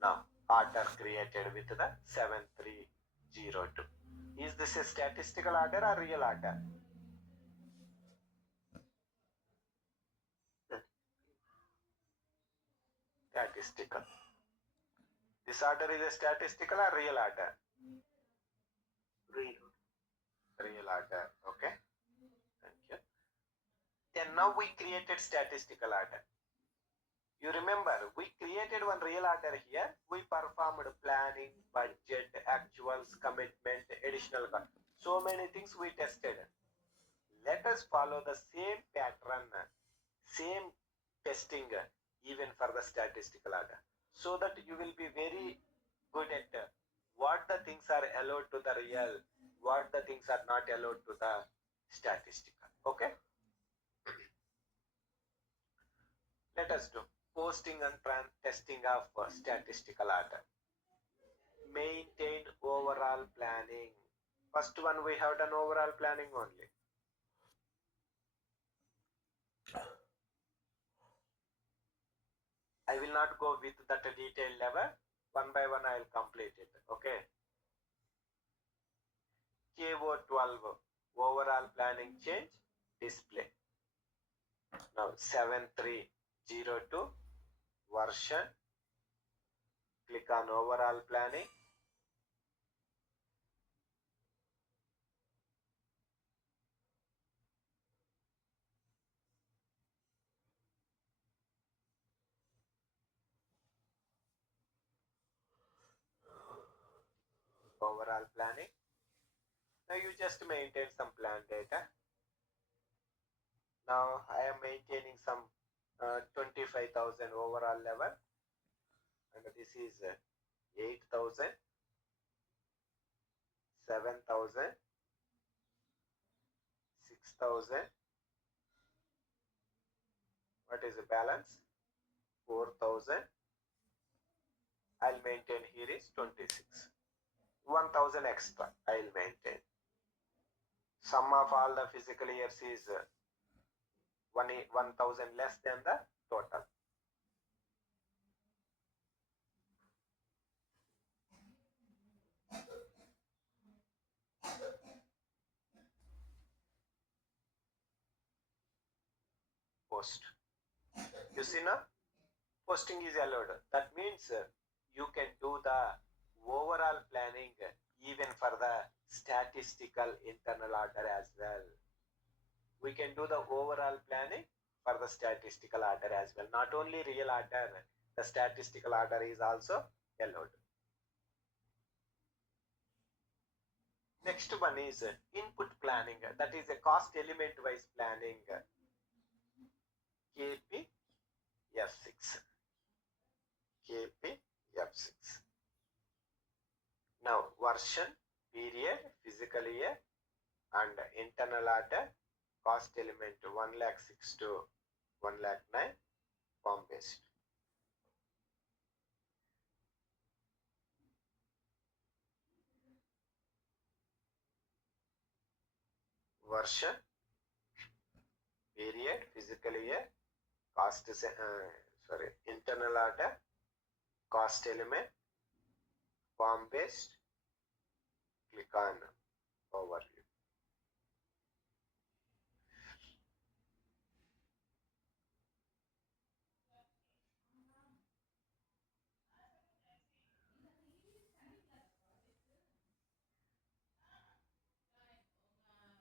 Now order created with the 7302. Is this a statistical order or real order? Statistical. This order is a statistical or real order? Real. Real order. Okay. Thank you. Then now we created statistical order. You remember, we created one real order here. We performed planning, budget, actuals, commitment, additional cost. So many things we tested. Let us follow the same pattern, same testing even for the statistical order, so that you will be very good at what the things are allowed to the real, what the things are not allowed to the statistical. Okay, let us do posting and testing of statistical order. Maintain overall planning. First one we have done overall planning only. I will not go with that detail level. One by one I will complete it. Okay. KO12 overall planning change display. Now 7302 version. Click on overall planning. Overall planning. Now you just maintain some plan data. Now I am maintaining some 25,000 overall level, and this is 8,000, 7,000, 6,000. What is the balance? 4,000. I'll maintain here is 26. 1,000 extra I'll maintain. Sum of all the physical years is 1,000 less than the total. Post. You see now? Posting is allowed. That means you can do the overall planning even for the statistical internal order as well. We can do the overall planning for the statistical order as well. Not only real order, the statistical order is also allowed. Next one is input planning. That is a cost element wise planning. KP F6. KP F6. Now version, period, physical year, and internal order, cost element 1,06,000 to 1,09,000, form based. Version, period, physical year, cost internal order, cost element, form based. Click on overview.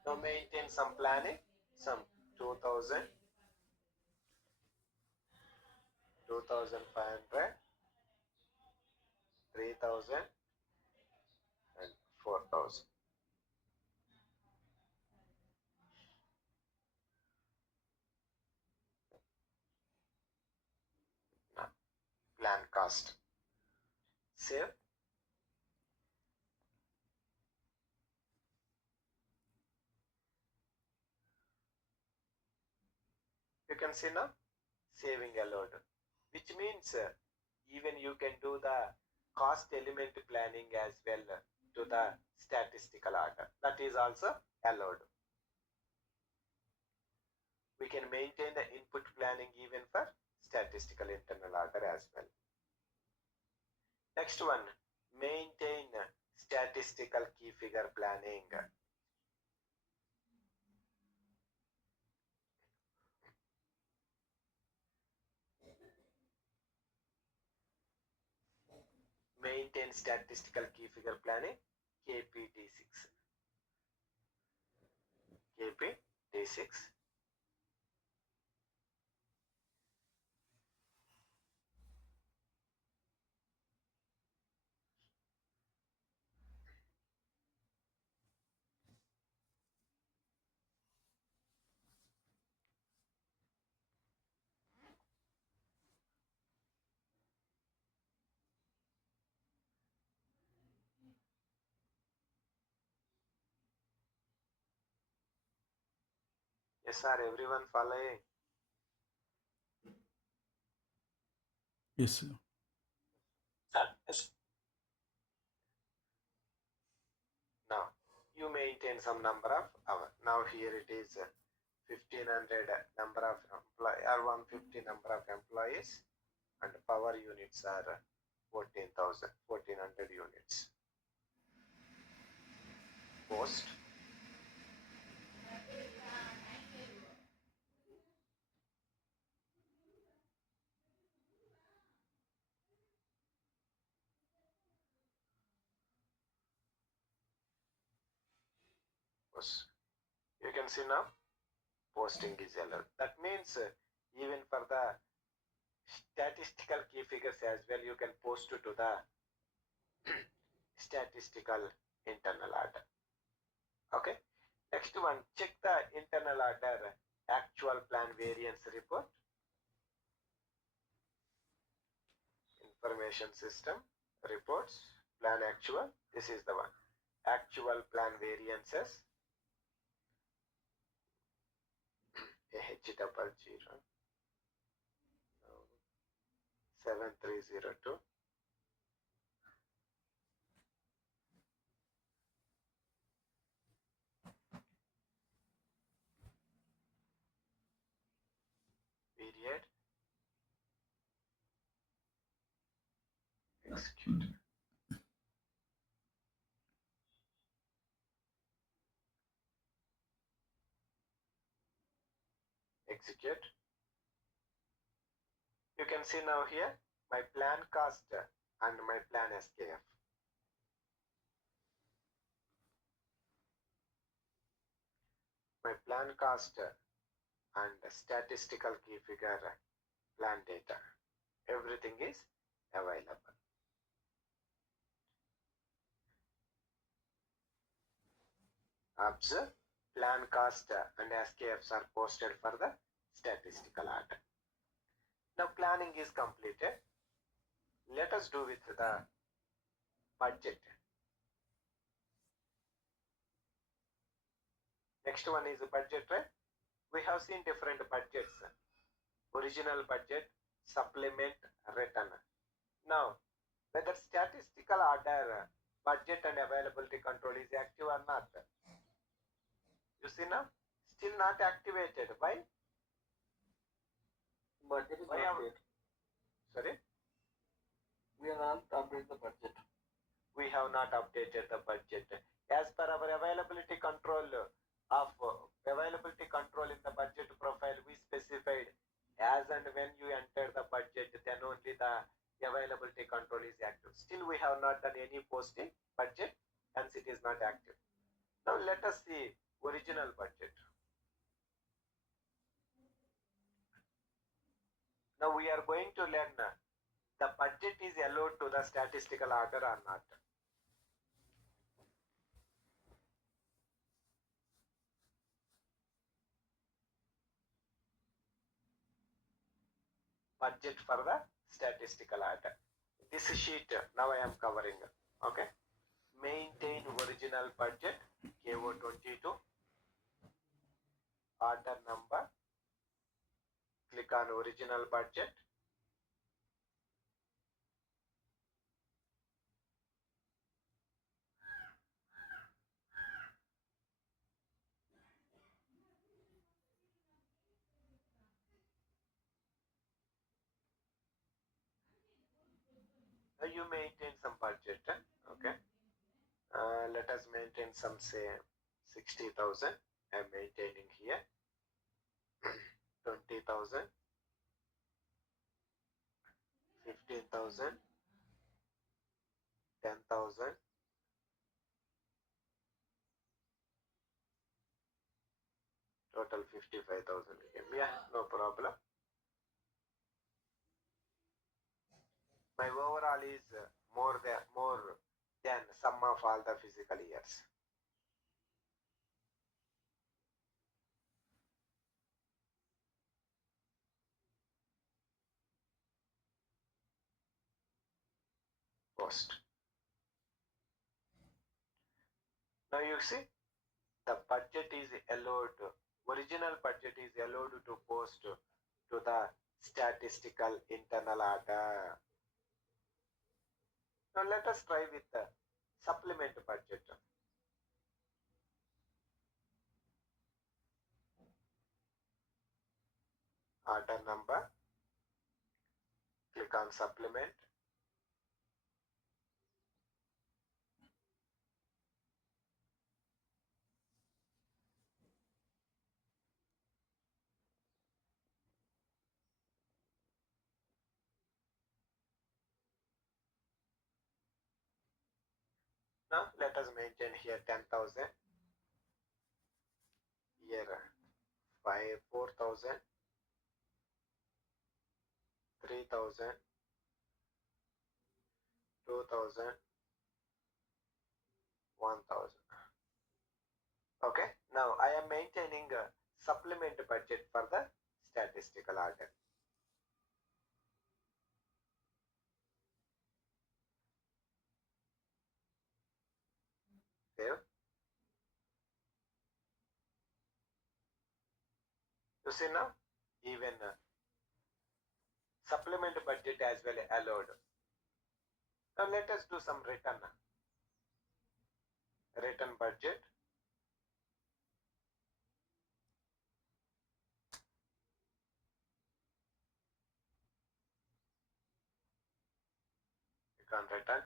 Now maintain some planning, some 2000, 2500, 3000 and 4000. Now plan cost. Save. You can see now saving allowed, which means even you can do the cost element planning as well to the statistical order. That is also allowed. We can maintain the input planning even for statistical internal order as well. Next one, maintain statistical key figure planning. Maintain statistical key figure planning, KPD6. KPD6. Yes, sir, everyone following? Yes, sir. Yes. Now, you maintain some number of hours. Now here it is 1500 number of employees or 150 number of employees and power units are 1400 units. Post. Post. You can see now posting is allowed. That means even for the statistical key figures as well, you can post to the statistical internal order. Okay. Next one, check the internal order actual plan variance report. Information system reports plan actual. This is the one. Actual plan variances. H00 7302. Period. Execute. Execute. You can see now here my plan cost and my plan SKF. My plan cost and statistical key figure plan data. Everything is available. Observe, plan cost and SKFs are posted for the statistical order. Now planning is completed. Let us do with the budget. Next one is budget, right? We have seen different budgets. Original budget, supplement, return. Now, whether statistical order, budget and availability control is active or not. You see now? Still not activated. Why? Budget is Why not am- there. Sorry? We are not updating the budget. We have not updated the budget. As per our availability control availability control in the budget profile, we specified as and when you enter the budget, then only the availability control is active. Still, we have not done any posting budget, hence it is not active. Now let us see original budget. Now we are going to learn the budget is allowed to the statistical order or not. Budget for the statistical order. This sheet now I am covering. Okay. Maintain original budget KO22. Order number. Click on original budget. Now you maintain some budget. Okay. Let us maintain some, say 60,000. I'm maintaining here. 20,000. 15,000. 10,000. Total 55,000. Yeah, no problem. My overall is more than sum of all the physical years. Post. Now you see the budget is allowed, original budget is allowed to post to the statistical internal order. Now let us try with the supplement budget. Order number. Click on supplement. Now let us maintain here 10,000. Here 4,000. 3,000. 2,000. 1,000. Okay. Now I am maintaining a supplement budget for the statistical order. Save. You see now, even supplement budget as well allowed. Now let us do some return. Return budget. You can return.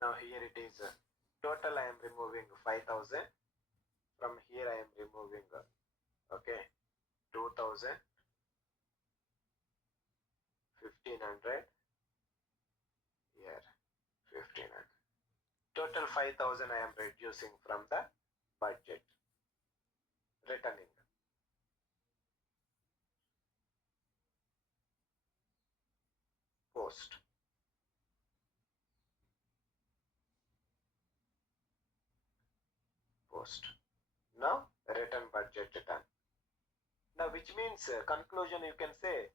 Now here it is. Total I am removing 5,000. From here I am removing, okay, 2,000, 1,500, here 1,500. Total 5,000 I am reducing from the budget. Returning. Post. Post. Now return budget done. Now which means conclusion you can say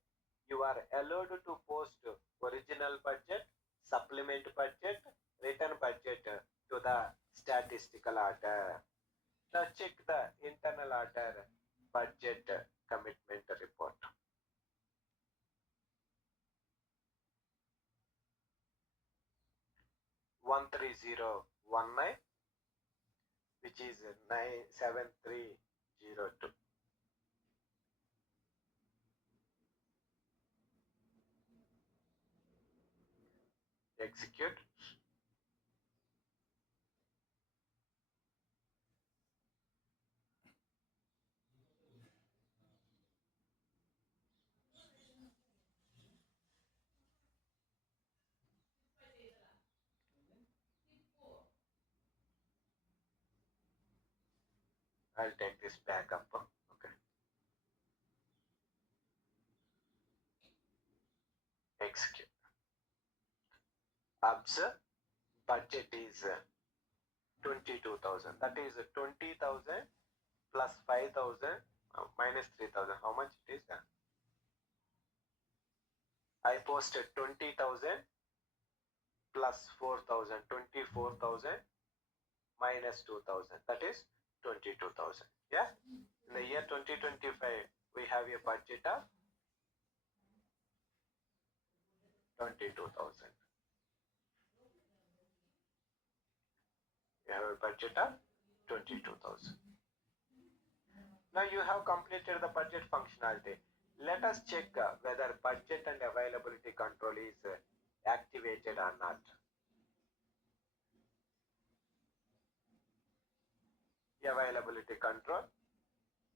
you are allowed to post original budget, supplement budget, return budget to the statistical order. Now check the internal order budget commitment report. 13019, which is 97302. Execute. I'll take this back up. Okay. Execute. Observe, budget is 22,000. That is 20,000 plus 5,000 minus 3,000. How much it is? I posted 20,000 plus 4,000, 24,000 minus 2,000. That is 22,000. Yeah. In the year 2025, we have a budget of 22,000. We have a budget of 22,000. Now you have completed the budget functionality. Let us check whether budget and availability control is activated or not. Availability control,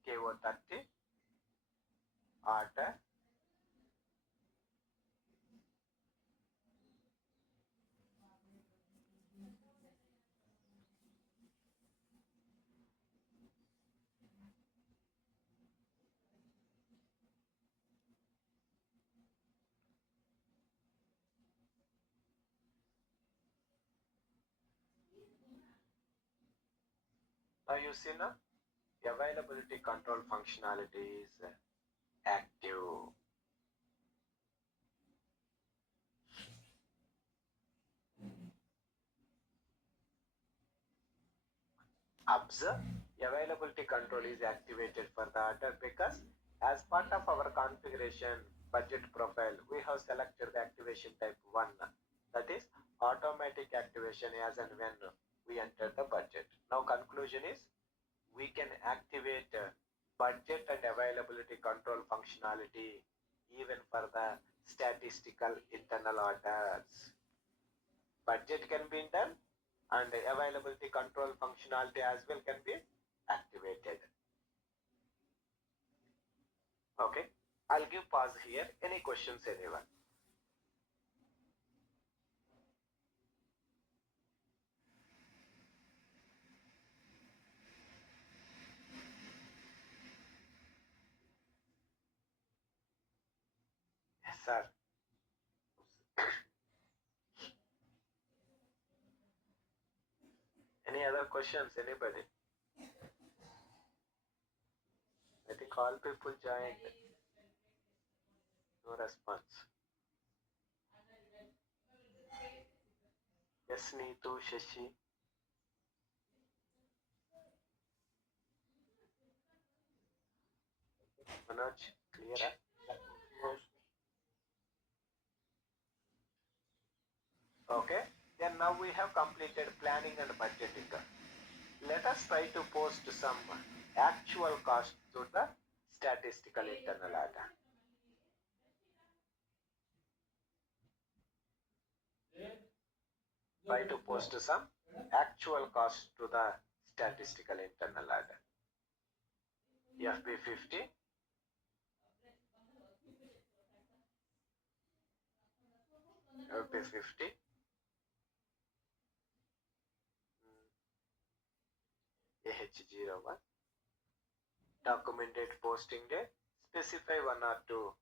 KO30, order. Now you see now, availability control functionality is active. Observe, availability control is activated for the order because as part of our configuration budget profile, we have selected the activation type 1. That is automatic activation as and when we enter the budget. Now conclusion is we can activate budget and availability control functionality even for the statistical internal orders. Budget can be done and the availability control functionality as well can be activated. Okay, I'll give pause here. Any questions, anyone? Yes, sir. Any other questions, anybody? I think all people joined. No response. Yes, Neetu, Shashi. Manoj, clear? Okay, then now we have completed planning and budgeting. Let us try to post some actual cost to the statistical internal data. Try to post some actual cost to the statistical internal data. FB50, FB50, AH01, documented posting day, specify one or two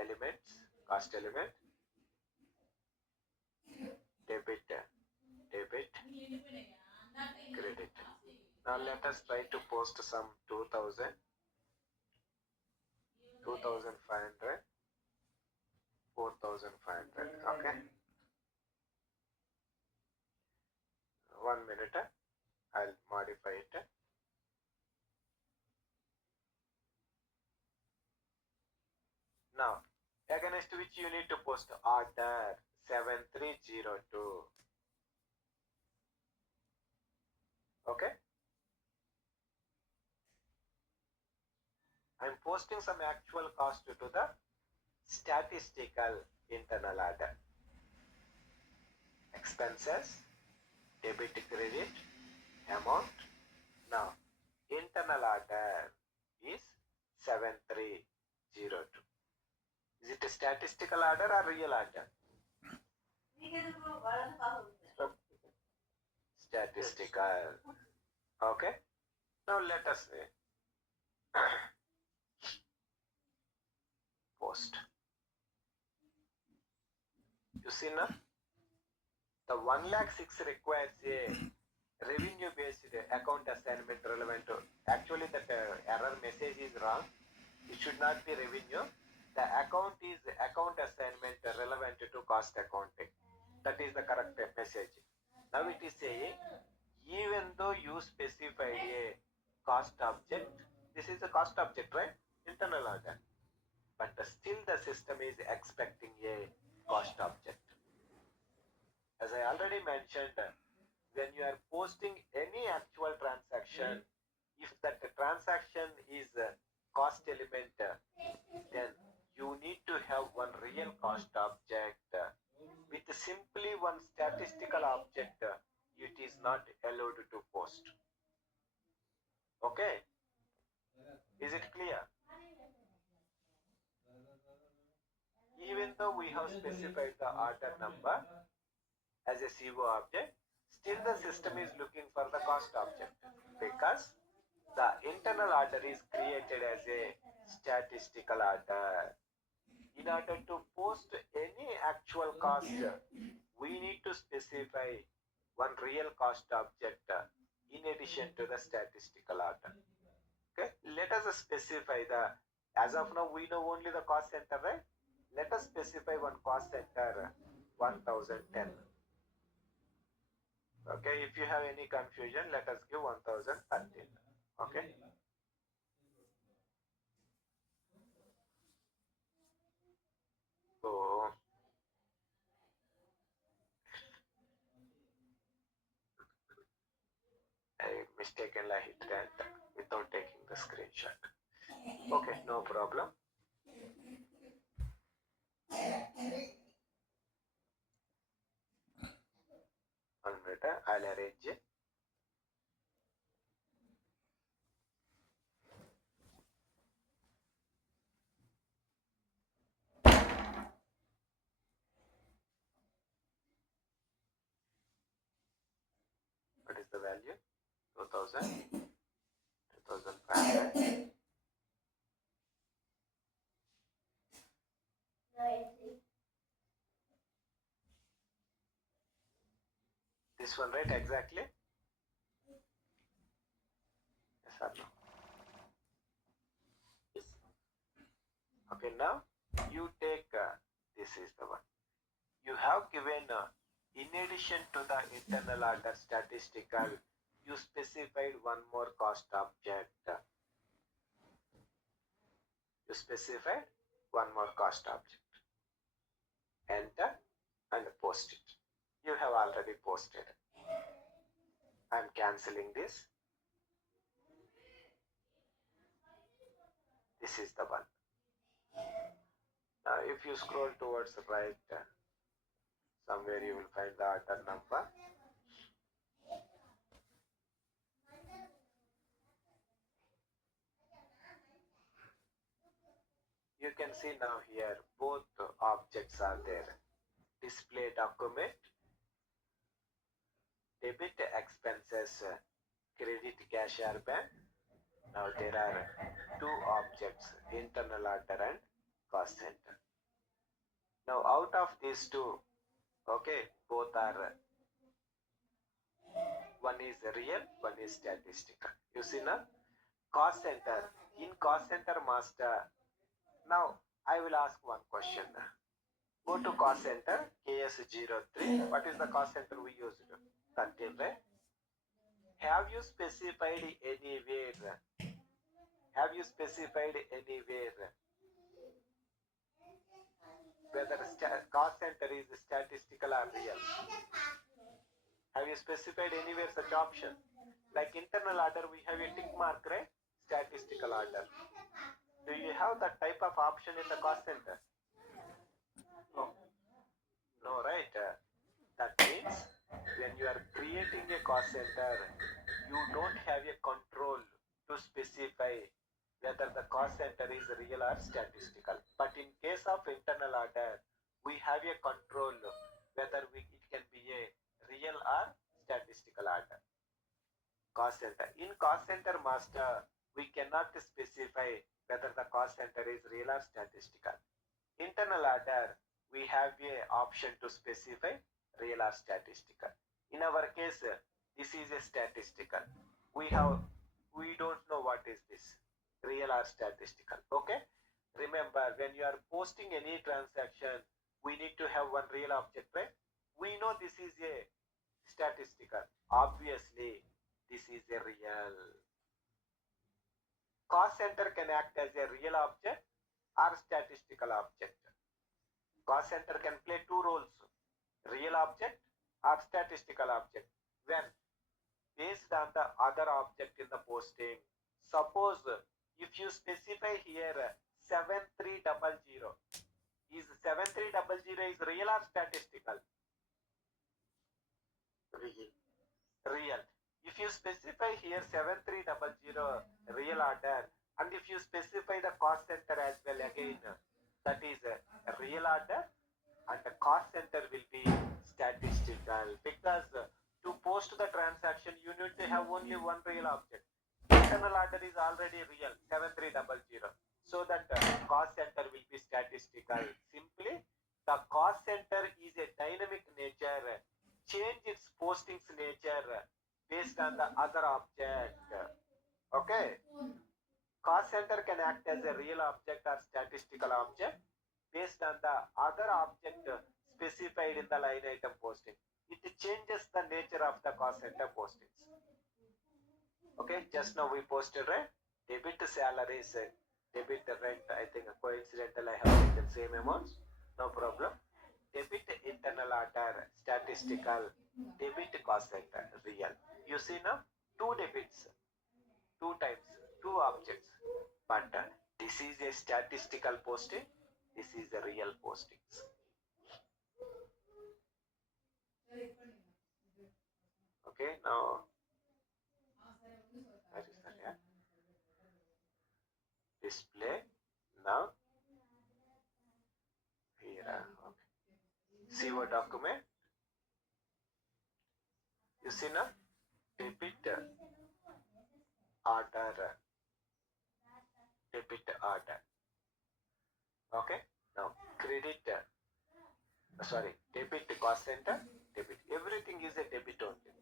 elements, cost element, debit, credit. Now let us try to post some 2000, 2500, 4500. Okay, 1 minute. I'll modify it. Now, against which you need to post order 7302. Okay, I'm posting some actual cost to the statistical internal order. Expenses, debit, credit, amount. Now, internal order is 7302. Is it a statistical order or real order? Statistical. Okay. Now let us say post. You see now, the 1,06,000 requires a revenue based account assignment relevant to, actually that error message is wrong. It should not be revenue. The account is account assignment relevant to cost accounting. That is the correct message. Now it is saying, even though you specify a cost object, this is a cost object, right? Internal order. But still the system is expecting a cost object. As I already mentioned, when you are posting any actual transaction, if that transaction is a cost element, then you need to have one real cost object. With simply one statistical object, it is not allowed to post. Okay? Is it clear? Even though we have specified the order number as a CO object, still the system is looking for the cost object because the internal order is created as a statistical order. In order to post any actual cost, we need to specify one real cost object in addition to the statistical order. Okay, let us specify the, as of now we know only the cost center, right? Let us specify one cost center 1010. Okay, if you have any confusion, let us give 1013. Okay, so I mistakenly hit enter without taking the screenshot. Okay, no problem. One minute, I'll arrange it. What is the value? 2000, 2500. This one, right? Exactly? Yes or no? Yes. Okay, now you take, this is the one. You have given, in addition to the internal order statistical, you specified one more cost object. You specified one more cost object. Enter and post it. You have already posted. I'm cancelling this. This is the one. Now if you scroll towards the right, somewhere you will find the order number. You can see now here both objects are there. Display document, debit expenses, credit cashier bank. Now there are two objects, internal order and cost center. Now out of these two, okay, both are, one is real, one is statistical. You see now, cost center, in cost center master. Now I will ask one question. Go to cost center, KS03. What is the cost center we used? 13, right? Have you specified anywhere? Have you specified anywhere whether cost center is statistical or real? Have you specified anywhere such option? Like internal order, we have a tick mark, right? Statistical order. Do you have that type of option in the cost center? No. No, right? That means when you are creating a cost center, you don't have a control to specify whether the cost center is real or statistical. But in case of internal order, we have a control whether it can be a real or statistical order. cost center. In cost center master, we cannot specify whether the cost center is real or statistical. Internal order, we have a option to specify real or statistical. In our case, this is a statistical. We don't know what is this, real or statistical. Okay, remember, when you are posting any transaction, we need to have one real object, right? We know this is a statistical. Obviously, this is a real. Cost center can act as a real object or statistical object. Cost center can play two roles, real object or statistical object, when based on the other object in the posting. Suppose if you specify here 7300, is 7300 is real or statistical? Real. If you specify here 7300 real order, and if you specify the cost center as well, again that is a real order, and the cost center will be statistical, because to post the transaction you need to have only one real object. Internal order is already real, 7300, so that cost center will be statistical. Simply, the cost center is a dynamic nature, change its postings nature based on the other object. Okay, cost center can act as a real object or statistical object based on the other object specified in the line item posting. It changes the nature of the cost center postings. Okay, just now we posted, right? Debit salaries, debit rent. I think coincidental I have taken same amounts. No problem. Debit internal order, statistical. Debit cost center, real. You see now, two debits, two times, two objects. But this is a statistical posting. This is a real postings. Okay, now where is that? Yeah? Display now here. Okay. See what document? You see now, debit order, debit order. Okay. Now credit. Sorry, debit cost center, debit. Everything is a debit only.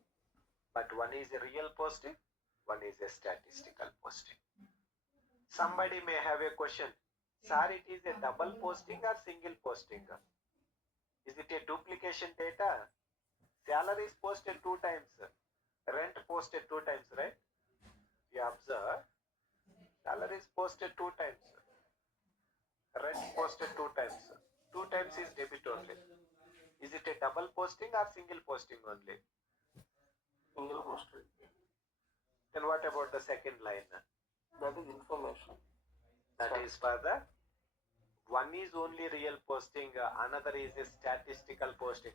But one is a real posting, one is a statistical posting. Somebody may have a question. Sir, it is a double posting or single posting? Is it a duplication data? Salary is posted two times. Rent posted two times, right? You observe, salary is posted two times. Rent posted two times. Two times is debit only. Is it a double posting or single posting only? Single posted. Then what about the second line? That is information. That is for the one is only real posting, another is a statistical posting.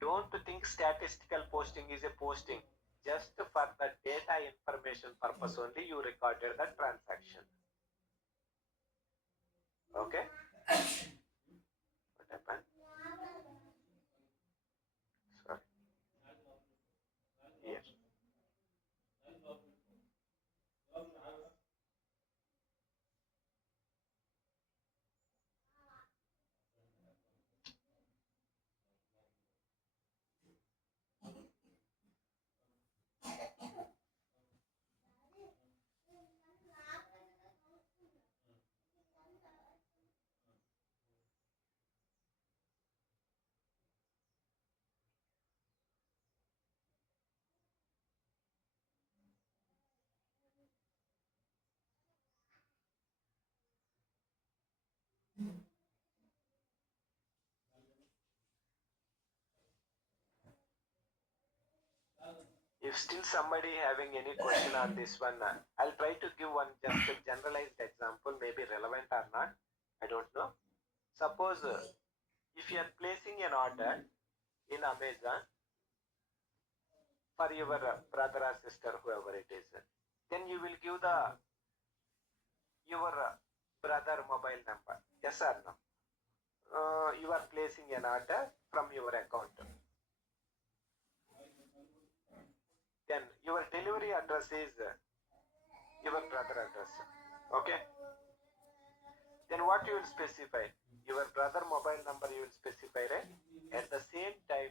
Don't think statistical posting is a posting. Just for the data information purpose only you recorded the transaction. Okay? What happened? Sorry. Here. If still somebody having any question on this one, I'll try to give one just a generalized example, maybe relevant or not. I don't know. Suppose if you are placing an order in Amazon for your brother or sister, whoever it is, then you will give the your brother mobile number. Yes or no? You are placing an order from your account. Then your delivery address is your brother address. Okay. Then what you will specify? Your brother mobile number you will specify, right? At the same time,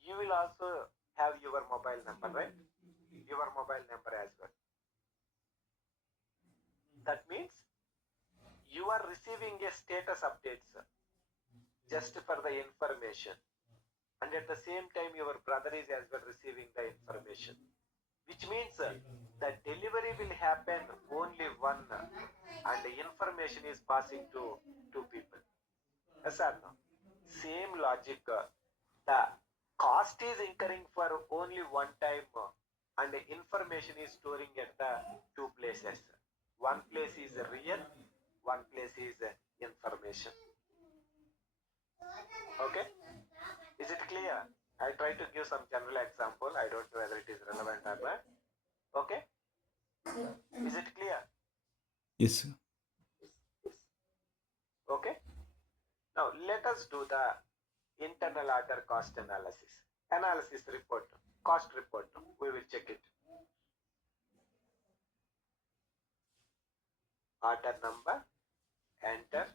you will also have your mobile number, right? Your mobile number as well. That means you are receiving a status updates just for the information, and at the same time your brother is as well receiving the information, which means the delivery will happen only one, and the information is passing to two people. Yes or no? Same logic. The cost is incurring for only one time, and the information is storing at the two places. One place is real, one place is information. Okay? Is it clear? I try to give some general example. I don't know whether it is relevant or not. Okay? Is it clear? Yes, sir. Okay? Now let us do the internal order cost analysis. Analysis report, cost report. We will check it. Order number, enter.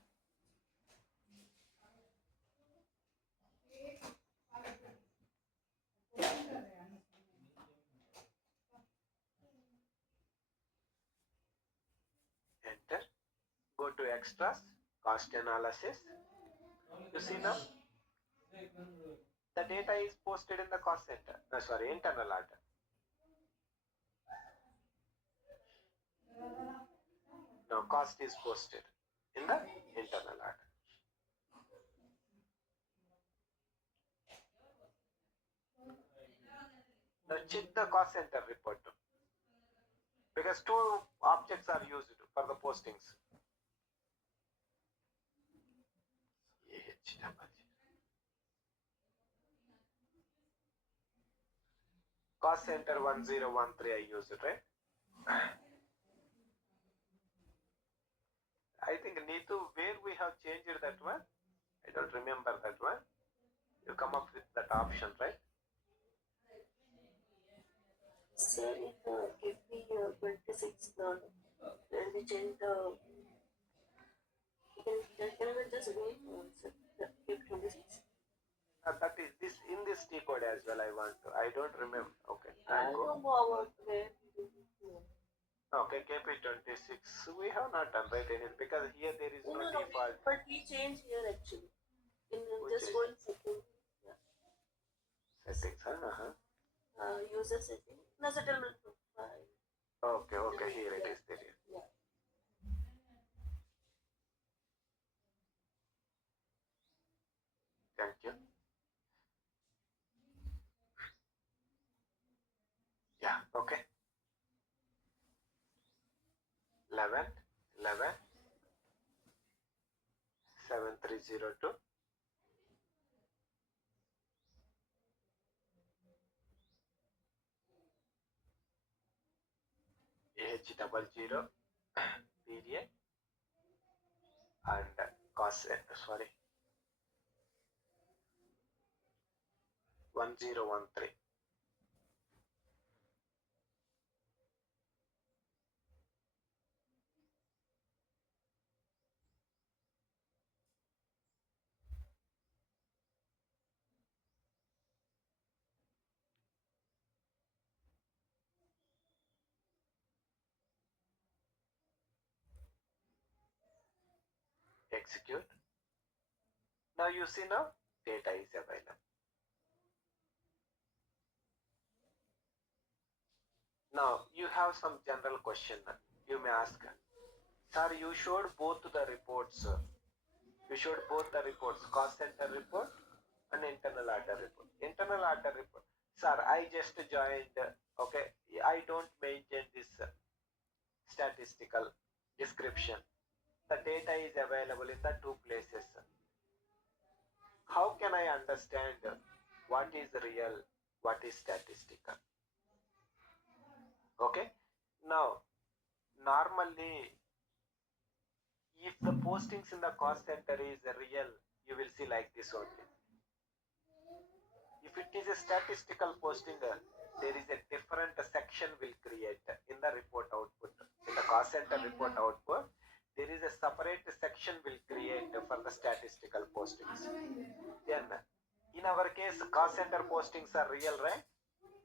Enter. Go to extras, cost analysis. You see now? The data is posted in the cost center. Sorry, internal order. Now cost is posted in the internal order. Now check the cost center report because two objects are used for the postings. Cost center 1013 I used, right? I think Neetu, where we have changed that one? I don't remember that one. You come up with that option, right? Sir, give me 26 now. And we change the. Can we just wait one second? Give 26. That is this in this T code as well. I want to. I don't remember. Okay. I don't know about where. Okay, KP26. We have not done right anything because here there is no default. But we change here actually. In Which just is go in setting. Yeah. settings. Uh-huh. User setting. No settlement profile. Okay, okay. Here it is there. Yeah. Thank you. Yeah, okay. 11, 11, 7302. AH00 period and cost, sorry, 1013. Execute. Now you see now data is available. Now you have some general question. You may ask, sir, you showed both the reports. You showed both the reports, cost center report and internal order report. Internal order report. Sir, I just joined. Okay, I don't maintain this statistical description. The data is available in the two places. How can I understand what is real, what is statistical? Okay. Now, normally, if the postings in the cost center is real, you will see like this only. If it is a statistical posting, there is a different section will create in the report output. In the cost center report output, there is a separate section will create for the statistical postings. Then, in our case, cost center postings are real, right?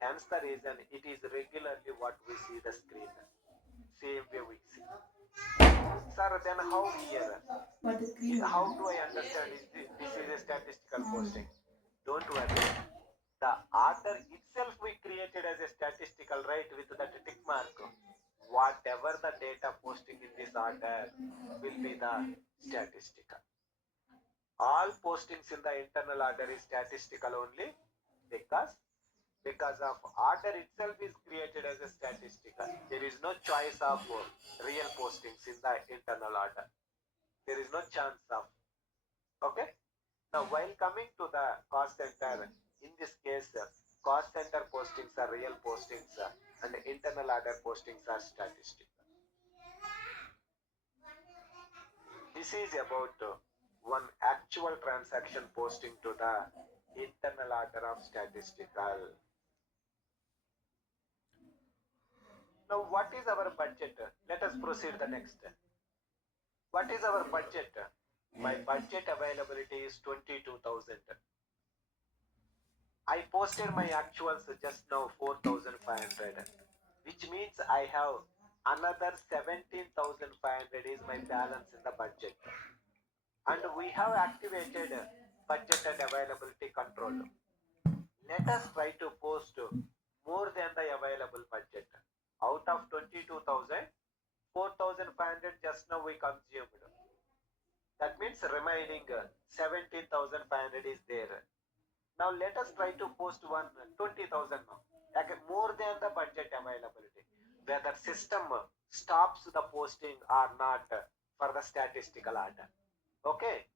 Hence the reason it is regularly what we see the screen. Same way we see. Sir, then how here? How do I understand this is a statistical posting? Don't worry. The order itself we created as a statistical, right, with that tick mark. Whatever the data posting in this order will be the statistical. All postings in the internal order is statistical only because of order itself is created as a statistical. There is no choice of real postings in the internal order. There is no chance of. Okay. Now, while coming to the cost center, in this case, cost center postings are real postings and internal order postings are statistical. This is about one actual transaction posting to the internal order of statistical. Now, what is our budget? Let us proceed the next. What is our budget? My budget availability is 22,000. I posted my actuals just now 4,500, which means I have another 17,500 is my balance in the budget. And we have activated budget and availability control. Let us try to post more than the available budget. Out of 22,000, 4,500 just now we consumed. That means remaining 17,500 is there. Now let us try to post one 20,000 now. Again, more than the budget availability. Whether system stops the posting or not for the statistical order. Okay.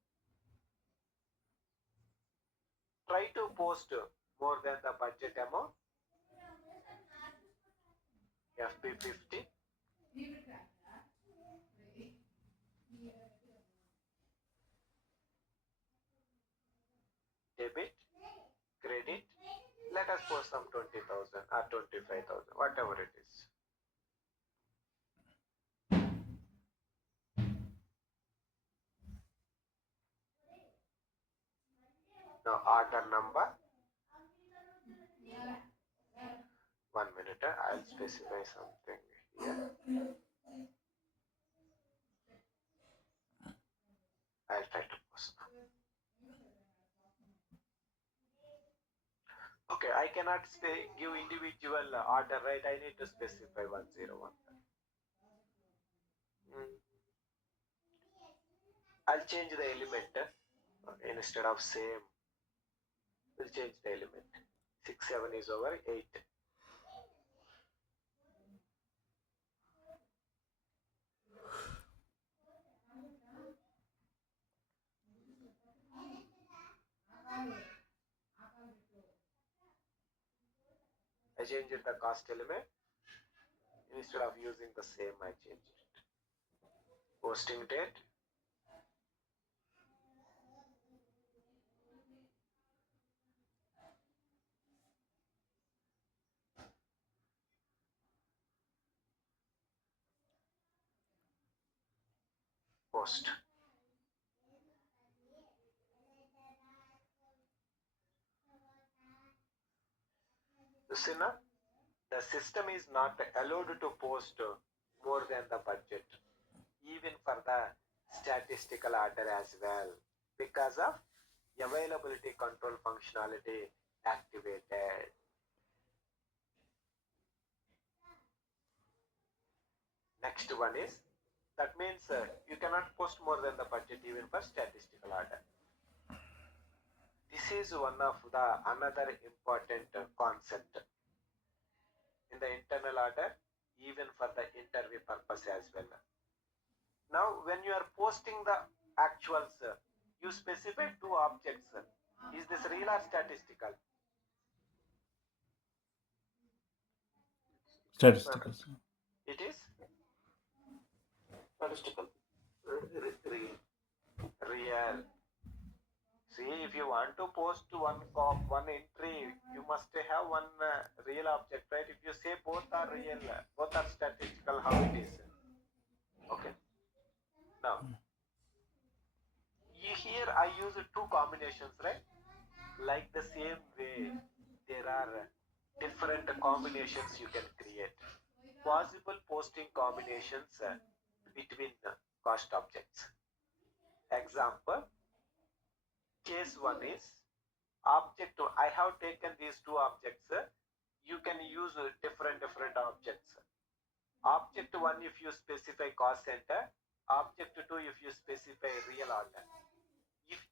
Try to post more than the budget amount. FP50. Debit. Credit. Let us post some 20,000 or 25,000. Whatever it is. Now order number. 1 minute. I'll specify something here. I'll try to post now. Okay, I cannot give individual order, right? I need to specify 101. Mm. I'll change the element instead of same. We'll change the element. 6, 7 is over 8. I changed the cost element. Instead of using the same, I changed it. Posting date. Post. You see now? The system is not allowed to post more than the budget, even for the statistical order as well, because of availability control functionality activated. Next one is that means you cannot post more than the budget even for statistical order. This is one of the another important concept in the internal order, even for the interview purpose as well. Now, when you are posting the actuals, you specify two objects. Is this real or statistical? Statistical, sir. It is Statistical. real. Real. See, if If you want to post one entry, you must have one real object, right? If you say both are real, both are statistical, how it is? Okay. Now, here I use two combinations, right? Like the same way, there are different combinations you can create. Possible posting combinations between cost objects. Example, case one is object. I have taken these two objects. You can use different objects. Object one, if you specify cost center. Object two, if you specify real order. If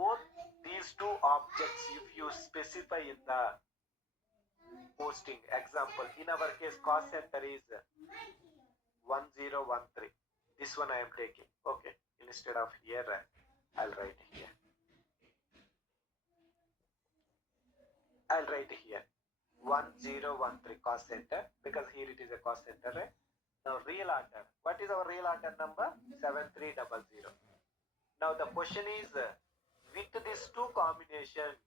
both these two objects, if you specify in the posting, example, in our case, cost center is 1013. This one I am taking. Okay. Instead of here, I'll write here. I'll write here 1013 cost center, because here it is a cost center, right? Now real order. What is our real order number? 7300. Now the question is, with these two combination,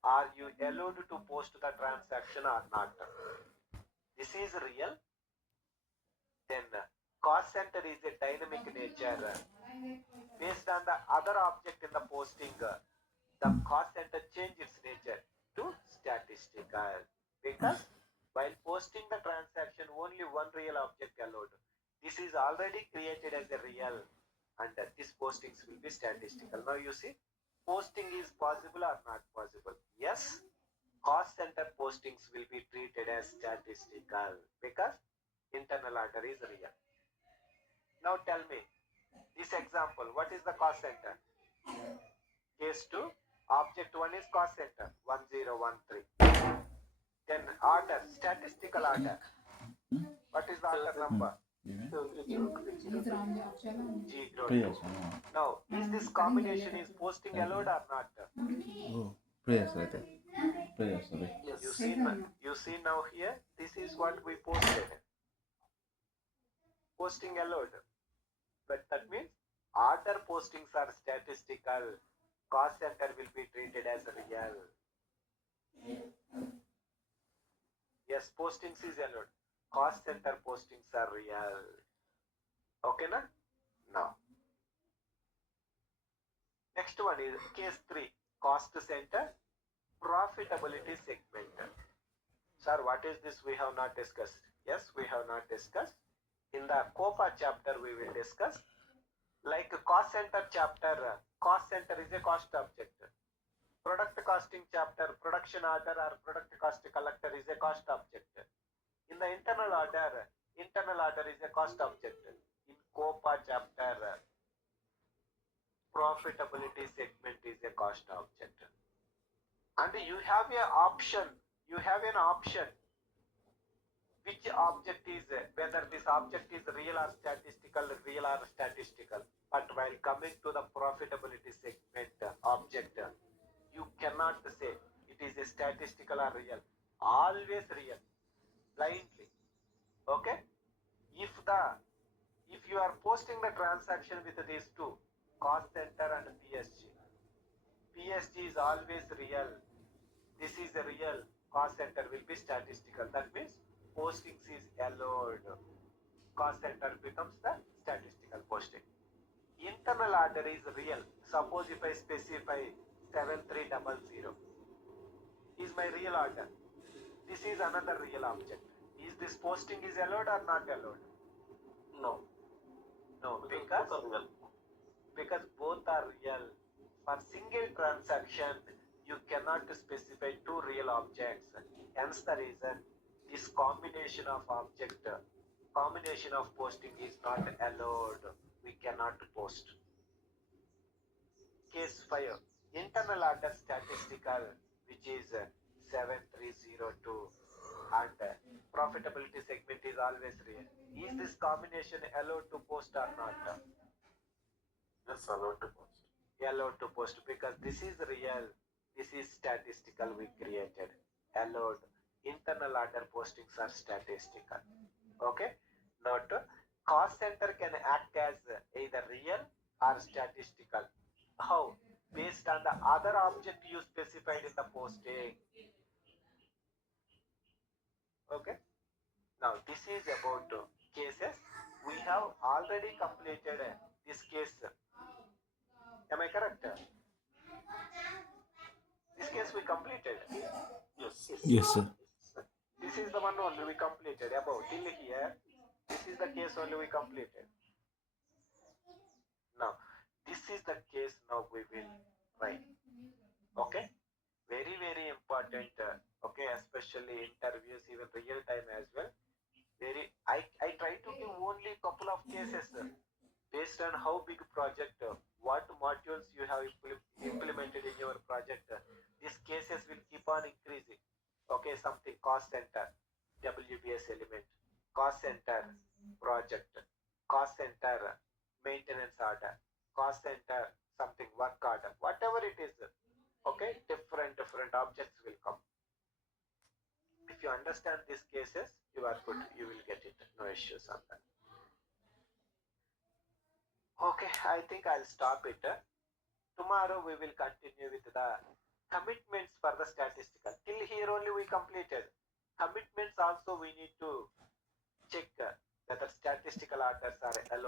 are you allowed to post the transaction or not? This is real. Then cost center is a dynamic nature. Based on the other object in the posting, the cost center change its nature to statistical, because while posting the transaction, only one real object allowed. This is already created as a real, and this postings will be statistical. Now you see, posting is possible or not possible? Yes, cost center postings will be treated as statistical because internal order is real. Now tell me, this example, what is the cost center? Case 2, object 1 is cost center 1013. Then order, statistical order. What is the order number? G02. Now, is this combination is posting allowed or not? Oh, prayers right there. Prayers, sorry. Yes. You see now here, this is what we posted. Posting allowed. But that means order postings are statistical. Cost center will be treated as real. Yes, postings is allowed. Cost center postings are real. Okay, na? Now, next one is case 3, cost center, profitability segment. Sir, what is this we have not discussed? Yes, we have not discussed. In the COPA chapter, we will discuss. Like cost center chapter, cost center is a cost object. Product costing chapter, production order or product cost collector is a cost object. In the internal order is a cost object. In COPA chapter, profitability segment is a cost object. And you have an option. Which object is, whether this object is real or statistical. But while coming to the profitability segment object, you cannot say it is a statistical or real. Always real, blindly. Okay? If you are posting the transaction with these two, cost center and PSG is always real. This is a real. Cost center will be statistical. That means postings is allowed. Cost center becomes the statistical posting. Internal order is real. Suppose if I specify 7300 is my real order. This is another real object. Is this posting is allowed or not allowed? No. No, because both are real. For single transaction, you cannot specify two real objects. Hence the reason this combination of posting is not allowed. We cannot post. Case 5, internal order statistical, which is 7302, and profitability segment is always real. Is this combination allowed to post or not? Yes, allowed to post because this is real, this is statistical we created. Allowed. Internal order postings are statistical. Okay? Note, cost center can act as either real or statistical. How? Based and the other object you specified in the posting. Okay. Now this is about cases. We have already completed this case. Am I correct? This case we completed. Yes. Yes, sir. This is the one only we completed. Above till here, this is the case only we completed. Now, this is the case now we will write. Okay? Very, very important. Okay, especially interviews, even real time as well. I try to give only couple of cases based on how big project, what modules you have implemented in your project. These cases will keep on increasing. Okay, something cost center, WBS element, cost center, project, cost center, maintenance order, cost center, something work order, whatever it is. Okay, different objects will come. If you understand these cases, you are good. You will get it. No issues on that. Okay, I think I'll stop it. Tomorrow we will continue with the commitments for the statistical. Till here only we completed. Commitments also we need to check whether statistical orders are allowed